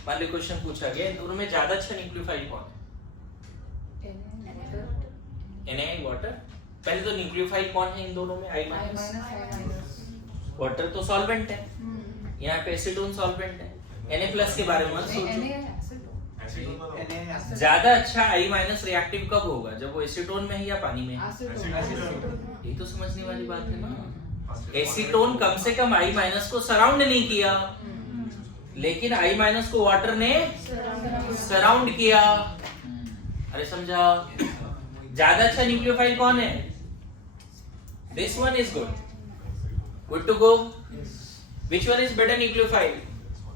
मान लो क्वेश्चन पूछा गया इन दोनों में ज्यादा अच्छा न्यूक्लियोफाइल कौन है? NaI water. पहले तो न्यूक्लियोफाइल कौन है इन दोनों में? I minus. वाटर तो सॉल्वेंट है, यहाँ पे एसीटोन सॉल्वेंट है। Na+ के बारे में मत सोचो। एसीटोन वाला ज्यादा अच्छा I माइनस रिएक्टिव कब होगा? जब वो एसीटोन में है या पानी में है? एसीटोन ये तो समझने वाली बात है ना। एसीटोन कम से कम I माइनस को सराउंड नहीं किया, लेकिन I माइनस को वाटर ने सराउंड किया। अरे समझा? ज्यादा अच्छा न्यूक्लियोफाइल कौन है? This one is good to go. Which one is better nucleophile?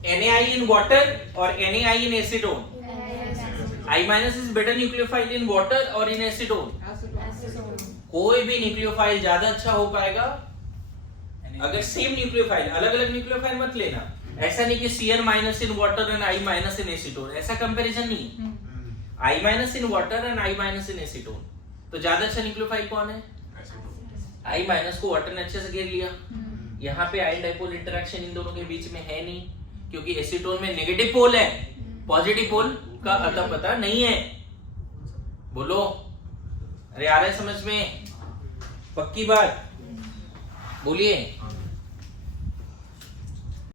NaI in water or NaI in acetone? I minus is better nucleophile in water or in acetone? कोई भी न्यूक्लियोफाइल ज्यादा अच्छा हो पाएगा अगर सेम न्यूक्लियोफाइल, अलग अलग nucleophile मत लेना। ऐसा नहीं कि Cn minus in water and I minus in acetone, ऐसा कंपैरिजन नहीं। I minus in water and I minus in acetone, तो ज्यादा अच्छा न्यूक्लियोफाइल कौन है? I माइनस को वाटर ने अच्छे से घेर लिया। यहाँ पे आयन डाइपोल इंटरेक्शन इन दोनों के बीच में है नहीं, क्योंकि एसीटोन में नेगेटिव पोल है, पॉजिटिव पोल का अता पता नहीं है। बोलो, अरे आ रहा है समझ में? पक्की बात बोलिए।